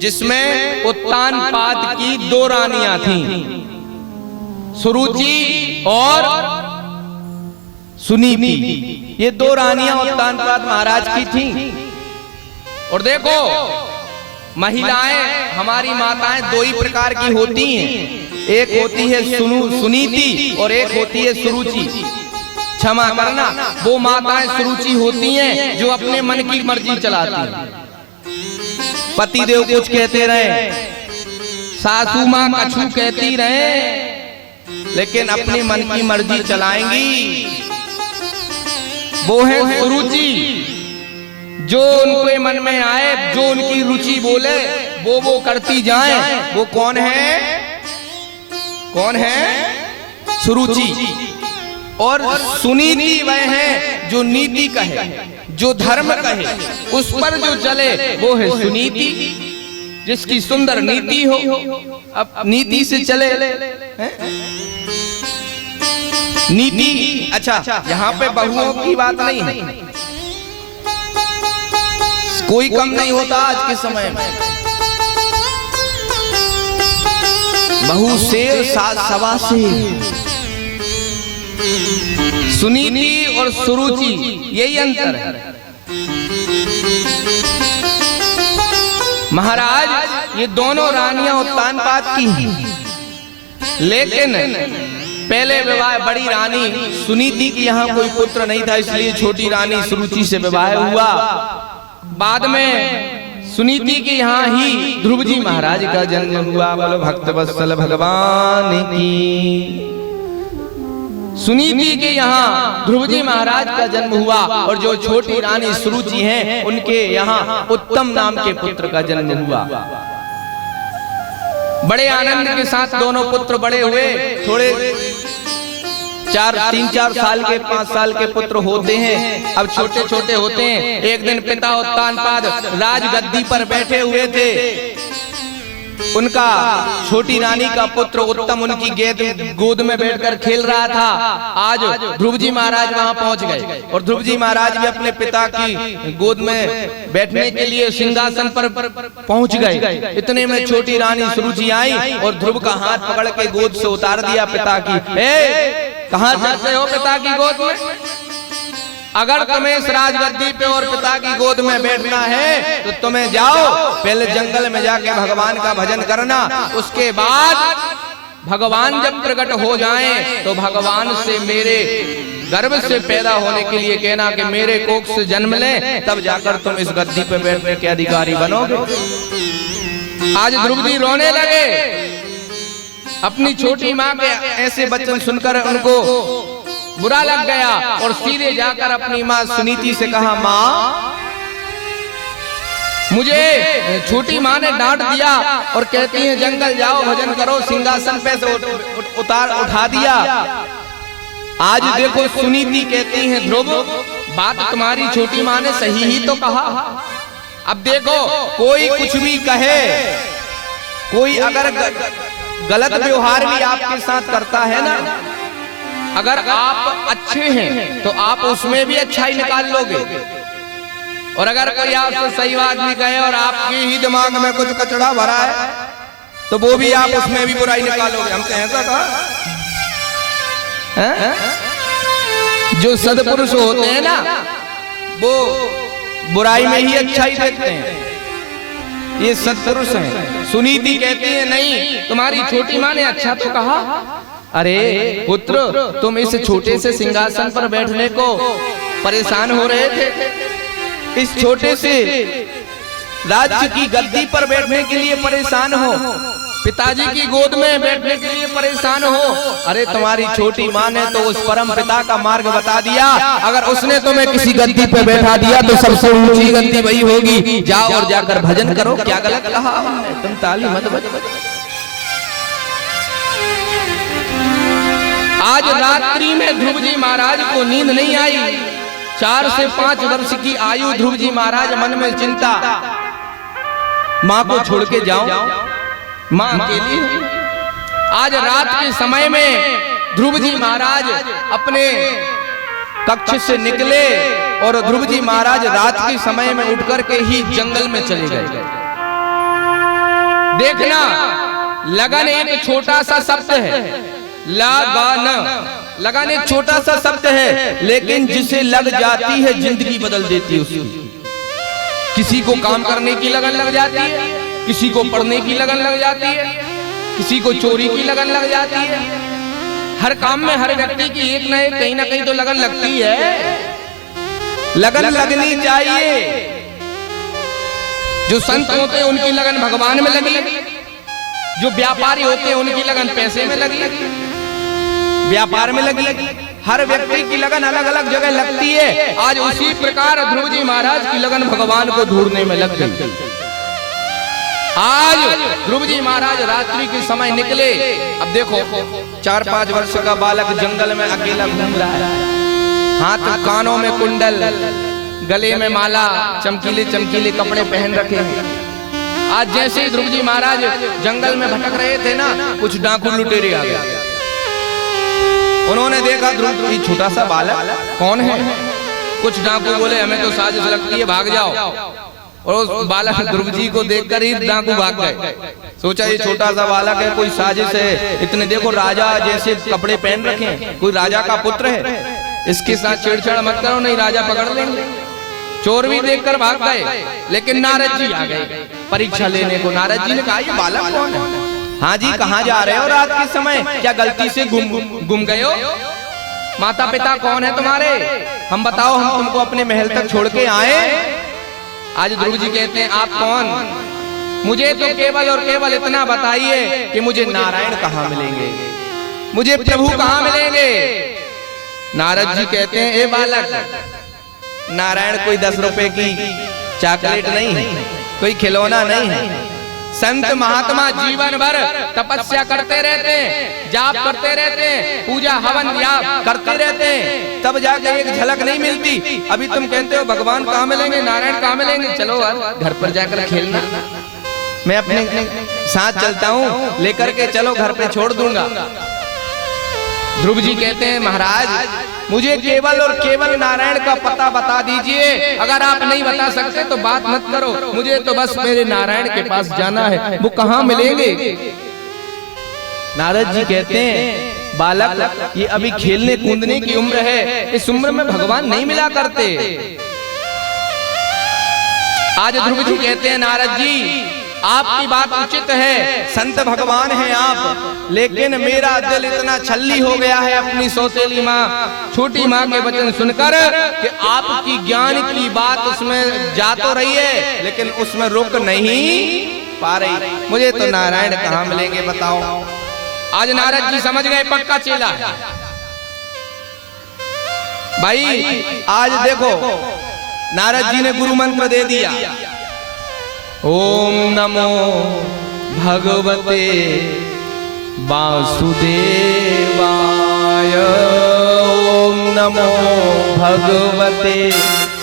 जिसमें उत्तानपाद की 2 रानियां थीं, सुरुचि और सुनीति। ये 2 रानियां उत्तानपाद महाराज की थीं। और देखो महिलाएं, हमारी माताएं 2 ही प्रकार की होती हैं, एक होती है सुनीति और एक होती है सुरुचि। क्षमा करना, वो माताएं सुरुचि होती हैं जो अपने मन की मर्जी चलाती हैं। पति देव कुछ कहते रहे, सासू माँ कछु कहती रहे, लेकिन अपनी मन की मर्जी चलाएंगी। वो है सुरुचि, जो उनके मन में आए, जो उनकी रुचि बोले वो करती जाएं। वो कौन है? कौन है? सुरुचि। और सुनीति वह है जो नीति कहे, जो धर्म कहे, उस पर जो चले वो है सुनीति, जिसकी सुंदर नीति हो। अब नीति से चले नीति। अच्छा, यहाँ पे बहुओं की बात नहीं है, कोई कम नहीं होता आज के समय में। बहु शेर सात सवा शेर। सुनीति और सुरुचि यही अंतर है। महाराज ये दोनों रानियां उत्तानपाद की हैं, लेकिन पहले विवाह बड़ी रानी सुनीति की यहाँ कोई पुत्र नहीं था, इसलिए छोटी रानी सुरुचि से विवाह हुआ। बाद में सुनीति के यहाँ ही ध्रुव जी महाराज का जन्म हुआ। बोलो भक्त वत्सल भगवान की। सुनीति के यहाँ ध्रुव जी महाराज का जन्म हुआ और जो छोटी रानी सुरुचि हैं उनके यहाँ उत्तम नाम के पुत्र का जन्म हुआ। बड़े आनंद के साथ दोनों पुत्र बड़े हुए। थोड़े 3-4 साल के 5 साल के पुत्र होते हैं, अब छोटे छोटे होते हैं। एक दिन पिता उत्तानपाद राजगद्दी पर बैठे हुए थे, उनका छोटी रानी का पुत्र उत्तम उनकी गोद में बैठकर खेल रहा था। आज ध्रुव जी महाराज वहां पहुंच गए और ध्रुव जी महाराज भी अपने पिता की गोद में बैठने के लिए सिंहासन पर पहुंच गए। इतने में छोटी रानी सुरुचि आई और ध्रुव का हाथ पकड़ के गोद से उतार दिया पिता की। कहां जाते हो पिता की गोद में? अगर तुम्हें इस राजगद्दी पे और पिता की गोद में बैठना है तो तुम्हें जाओ, पहले जंगल में जाके भगवान का भजन करना, उसके बाद भगवान जब प्रकट हो जाएं तो भगवान से मेरे गर्भ से पैदा होने के लिए कहना कि मेरे कोख से जन्म लें, तब जाकर तुम इस गद्दी पे बैठने के अधिकारी बनोगे। आज द्रौपदी रोने लगे, अपनी छोटी माँ के ऐसे वचन सुनकर उनको बुरा लग गया और सीधे जाकर अपनी माँ सुनीति से कहा, माँ मुझे छोटी माँ ने डांट दिया और कहती है जंगल जाओ भजन करो, सिंहासन पे से उठा दिया। आज देखो सुनीति कहती है ध्रुव बात तुम्हारी छोटी माँ ने सही ही तो कहा। अब देखो कोई कुछ भी कहे, कोई अगर गलत व्यवहार भी आपके साथ करता है ना, अगर आप अच्छे हैं तो आप उसमें भी अच्छाई निकाल लोगे, और अगर कोई आपसे सही बात नहीं कहे और आपके ही दिमाग में कुछ कचड़ा भरा है तो वो भी आप उसमें भी बुराई निकालोगे। हमसे ऐसा कहा, जो सदपुरुष होते हैं ना वो बुराई में ही अच्छाई देखते हैं, ये सत्पुरुष हैं। सुनीति कहती है नहीं, तुम्हारी छोटी माँ ने अच्छा तो कहा। अरे पुत्र, तुम इस छोटे से सिंहासन पर बैठने को परेशान हो रहे थे, इस छोटे से राज्य की गद्दी पर बैठने के लिए परेशान हो, पिताजी की गोद में बैठने के लिए परेशान हो। अरे तुम्हारी छोटी माँ ने तो उस परम पिता का मार्ग बता दिया, अगर उसने तुम्हें किसी गद्दी पे बैठा दिया तो सबसे ऊंची गद्दी वही होगी। जाओ और जाकर भजन करो। क्या गलत कहा हमने? तुम ताली मत बजाओ। आज रात्रि में ध्रुव जी महाराज को नींद नहीं आई। 4 से 5 वर्ष की आयु ध्रुव जी महाराज मन में चिंता, माँ को छोड़ के जाऊं, माँ अकेली है। आज रात के समय में ध्रुव जी महाराज अपने कक्ष से निकले और ध्रुव जी महाराज रात के समय में उठकर के ही जंगल में चले गए। देखना, लगन एक छोटा सा शब्द है, लगन एक छोटा सा शब्द है, लेकिन जिसे लग जाती है जिंदगी बदल देती है उसकी। किसी को काम करने की लगन लग जाती है, किसी को पढ़ने की लगन लग जाती है, किसी को चोरी की लगन लग जाती है। हर काम में हर व्यक्ति की एक ना एक कहीं ना कहीं तो लगन लगती है। लगन लगनी चाहिए। जो संत होते हैं उनकी लगन भगवान में लगी, जो व्यापारी होते हैं उनकी लगन पैसे में लगी, व्यापार में लगी। हर व्यक्ति की लगन अलग अलग जगह लगती है। आज उसी प्रकार ध्रुव जी महाराज की लगन भगवान को ढूंढने में लग गई। आज ध्रुव जी महाराज रात्रि के समय निकले। अब देखो 4-5 वर्ष का बालक जंगल में अकेला घूम रहा है, हाथ कानों में कुंडल, गले में माला, चमकीले चमकीले कपड़े पहन रखे हैं। आज जैसे ही ध्रुव जी महाराज जंगल में भटक रहे थे ना, कुछ डाकू लुटेरे आ गए। उन्होंने देखा ध्रुव जी छोटा सा बालक कौन है। कुछ डाकू बोले हमें तो साजिश लगती है, भाग जाओ। और उस बालक ध्रुव जी को देखकर ही डाकू भाग गए। सोचा ये छोटा सा बालक है, कोई साजिश है। इतने देखो राजा जैसे कपड़े पहन रखे हैं, कोई राजा का पुत्र है, इसके साथ छेड़छाड़ मत करो नहीं राजा पकड़ लेंगे। चोर भी देखकर भाग गए। लेकिन नारद जी आ गए परीक्षा लेने को। नारद जी ने कहा ये बालक कौन है? हाँ जी, कहाँ जा रहे हो रात के समय? क्या गलती से गुम गए हो? माता पिता कौन है तुम्हारे? हम बताओ, हम तुमको अपने महल तक छोड़ के आए। आज ध्रुव जी कहते हैं आप कौन? मुझे तो केवल और केवल इतना बताइए कि मुझे नारायण कहाँ मिलेंगे, मुझे प्रभु कहाँ मिलेंगे। नारद जी कहते हैं ए बालक, नारायण कोई 10 रुपए की चॉकलेट नहीं है, कोई खिलौना नहीं है। संत महात्मा जीवन भर तपस्या करते रहते हैं, जाप करते रहते हैं, पूजा हवन याप करते रहते हैं, तब जाके एक झलक नहीं मिलती। अभी तुम कहते हो भगवान कहाँ मिलेंगे, नारायण कहाँ मिलेंगे? चलो घर पर जाकर खेलना, मैं अपने साथ चलता हूँ, लेकर के चलो, घर पे छोड़ दूंगा। ध्रुव जी कहते हैं महाराज मुझे केवल और केवल नारायण का पता बता दीजिए। अगर आप नहीं बता सकते तो बात मत करो, मुझे तो बस मेरे नारायण के पास जाना है। वो कहाँ मिलेंगे? नारद जी कहते हैं बालक ये अभी खेलने कूदने की उम्र है, इस उम्र में भगवान नहीं मिला करते। आज ध्रुव जी कहते हैं नारद जी आपकी बात उचित है, संत भगवान हैं आप, लेकिन मेरा दिल इतना छल्ली हो गया है अपनी सौतेली माँ, छोटी माँ के वचन सुनकर कि आपकी ज्ञान की बात उसमें जा तो रही है लेकिन उसमें रुक नहीं पा रही। मुझे तो नारायण कहाँ मिलेंगे बताओ। आज नारद जी समझ गए पक्का चेला है भाई। आज देखो नारद जी ने गुरु मंत्र दे दिया, ओम नमो भगवते वासुदेवाय, ओम नमो भगवते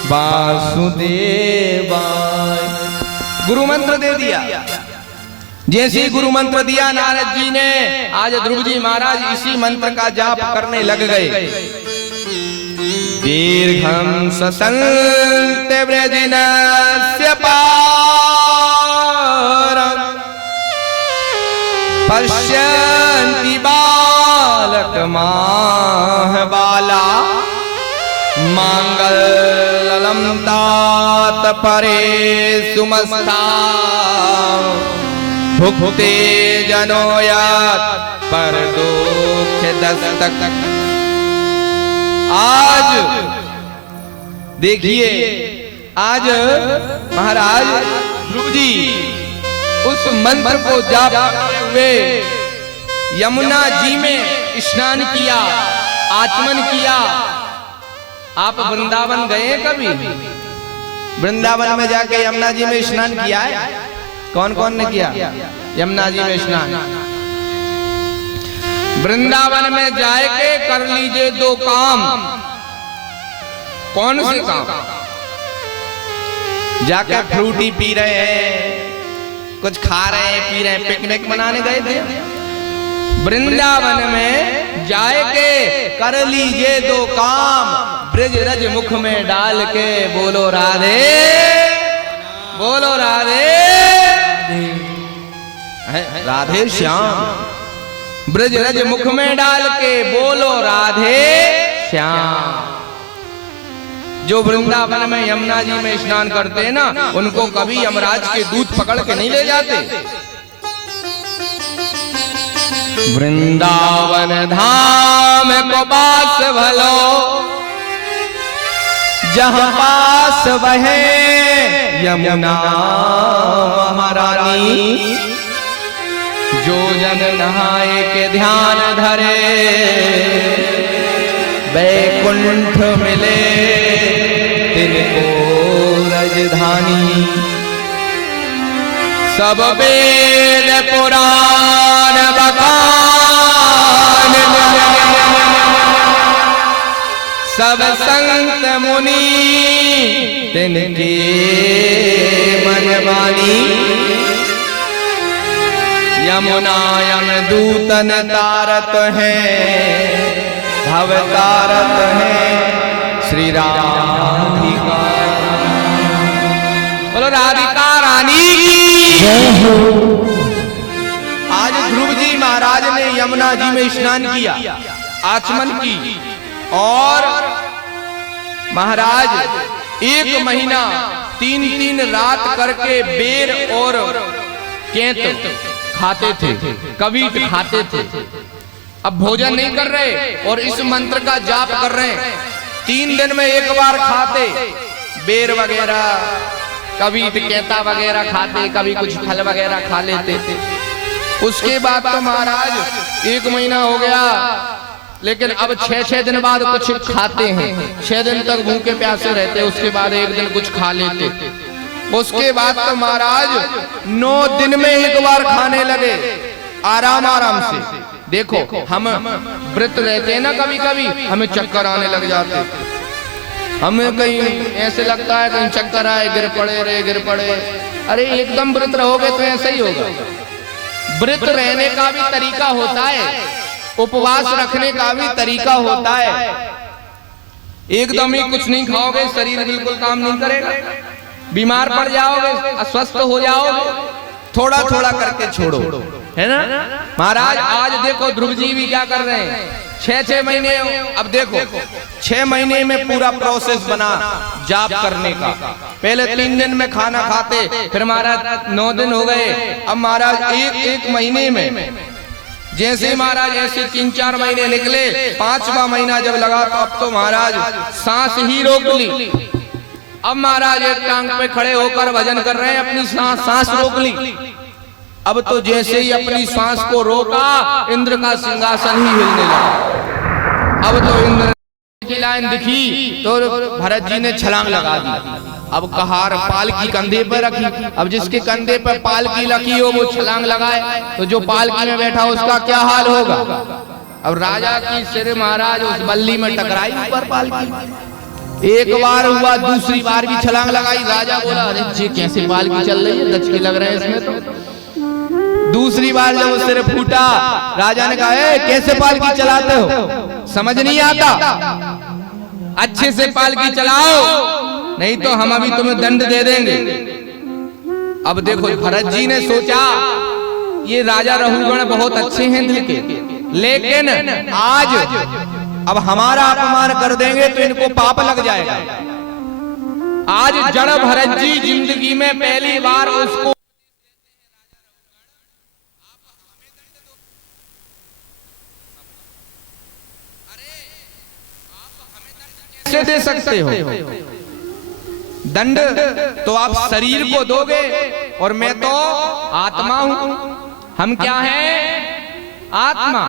वासुदेवाय। गुरु मंत्र दे दिया। जैसे ही गुरु मंत्र दिया नारद जी ने, आज ध्रुव जी महाराज इसी मंत्र का जाप करने लग गए। दीर्घं ससंत व्रजनस्य पश्यन्ति बालकमाह बाला, मांगल्यं तात परे सुमस्ता, भुक्ते जनो यात् पर दुख दस्तक। आज देखिए, आज महाराज ध्रुव जी उस मंत्र को जाप करते हुए यमुना जी में स्नान किया, आचमन किया। आप वृंदावन गए कभी? वृंदावन में जाके यमुना जी में स्नान किया है? कौन कौन ने किया यमुना जी में स्नान? वृंदावन में जाके कर लीजिए दो काम। कौन से काम? जाकर फ्रूटी पी रहे हैं, कुछ खा रहे हैं, पी रहे हैं, पिकनिक मनाने गए थे। वृंदावन में जाके कर लीजिए दो काम, ब्रज रज मुख में डाल के बोलो राधे, बोलो राधे राधे श्याम। ब्रज रज मुख में डाल के बोलो राधे श्याम। जो वृंदावन में यमुना जी में स्नान करते हैं ना, उनको कभी यमराज के दूत पकड़ के नहीं ले जाते। वृंदावन धाम को बास भलो, जहाँ पास बहे यमुना महारानी, जो जन नहाए के ध्यान धरे, वैकुंठ मिले तिनको राजधानी। सब वेद पुराण बखान, सब संत मुनि तिनके मन मानी। यमुना यम दूतन तारत है, भव तारत है श्री राधिका। बोलो राधिका रानी की जय हो। आज ध्रुव जी महाराज ने यमुना जी में स्नान किया, आचमन की, और महाराज 1 महीना 3 रात करके बेर और केंत खाते थे, कवीट खाते थे। अब भोजन नहीं कर रहे और इस मंत्र का जाप कर रहे हैं। 3 दिन में 1 बार खाते, बेर वगैरह, कभी केता वगैरह खाते, कभी कुछ फल वगैरह खा लेते थे। उसके बाद तो महाराज 1 महीना हो गया, लेकिन अब 6-6 दिन बाद कुछ खाते हैं। 6 दिन तक भूखे प्यासे रहते, उसके बाद 1 दिन कुछ खा लेते। उसके बाद तो महाराज 9 दिन में 1 बार खाने लगे, आराम आराम से। देखो हम व्रत रहते हैं ना, कभी कभी हमें चक्कर आने लग जाते, हमें कहीं ऐसे लगता है कहीं चक्कर आए, गिर पड़े। अरे एकदम व्रत रहोगे तो ऐसा ही होगा। व्रत रहने का भी तरीका होता है, उपवास रखने का भी तरीका होता है। एकदम ही कुछ नहीं खाओगे, शरीर बिल्कुल काम नहीं करेगा, बीमार पड़ जाओगे, अस्वस्थ हो जाओगे। थोड़ा थोड़ा करके छोड़ो, है ना। महाराज आज देखो ध्रुव जी भी क्या कर रहे हैं, 6 महीने। अब देखो 6 महीने में पूरा प्रोसेस बना जाप करने का। पहले 3 दिन में खाना खाते, फिर महाराज 9 दिन हो गए। अब महाराज एक महीने में जैसे महाराज ऐसे 3-4 महीने निकले, 5वां महीना जब लगा तो अब तो महाराज सांस ही रोक ली। अब महाराज एक टांग पे खड़े होकर भजन कर रहे हैं, अपनी सांस रोक ली। अब तो जैसे ही अपनी सांस को रोका, इंद्र का सिंहासन ही हिलने लगा। अब तो इंद्र की लाइन दिखी तो भरत जी ने छलांग लगा दी। अब कहार पालकी कंधे पर रखी। अब जिसके कंधे पर पालकी रखी हो वो छलांग लगाए, तो जो पालकी में बैठा उसका क्या हाल होगा। अब राजा की सिर महाराज उस बल्ली में टकराई ऊपर पालकी। एक बार हुआ, दूसरी बार भी छलांग लगाई। राजा बोला अरे जी कैसे पालकी चल रही है, दचके लग रहे हैं इसमें तो। दूसरी बार जब वो सिर फूटा, राजा ने कहा कैसे पालकी चलाते हो, समझ नहीं आता, अच्छे से पालकी चलाओ नहीं तो हम अभी तुम्हें दंड दे देंगे। अब देखो भरत जी ने सोचा ये राजा रघुगण बहुत अच्छे हैं दिल के, लेकिन आज अब हमारा अपमान कर देंगे तो इनको पाप लग जाएगा। आज जड़ भरत जी जिंदगी में पहली बार उसको कैसे दे सकते हो दंड, तो आप शरीर को दोगे और मैं तो आत्मा हूं। हम क्या हैं? आत्मा।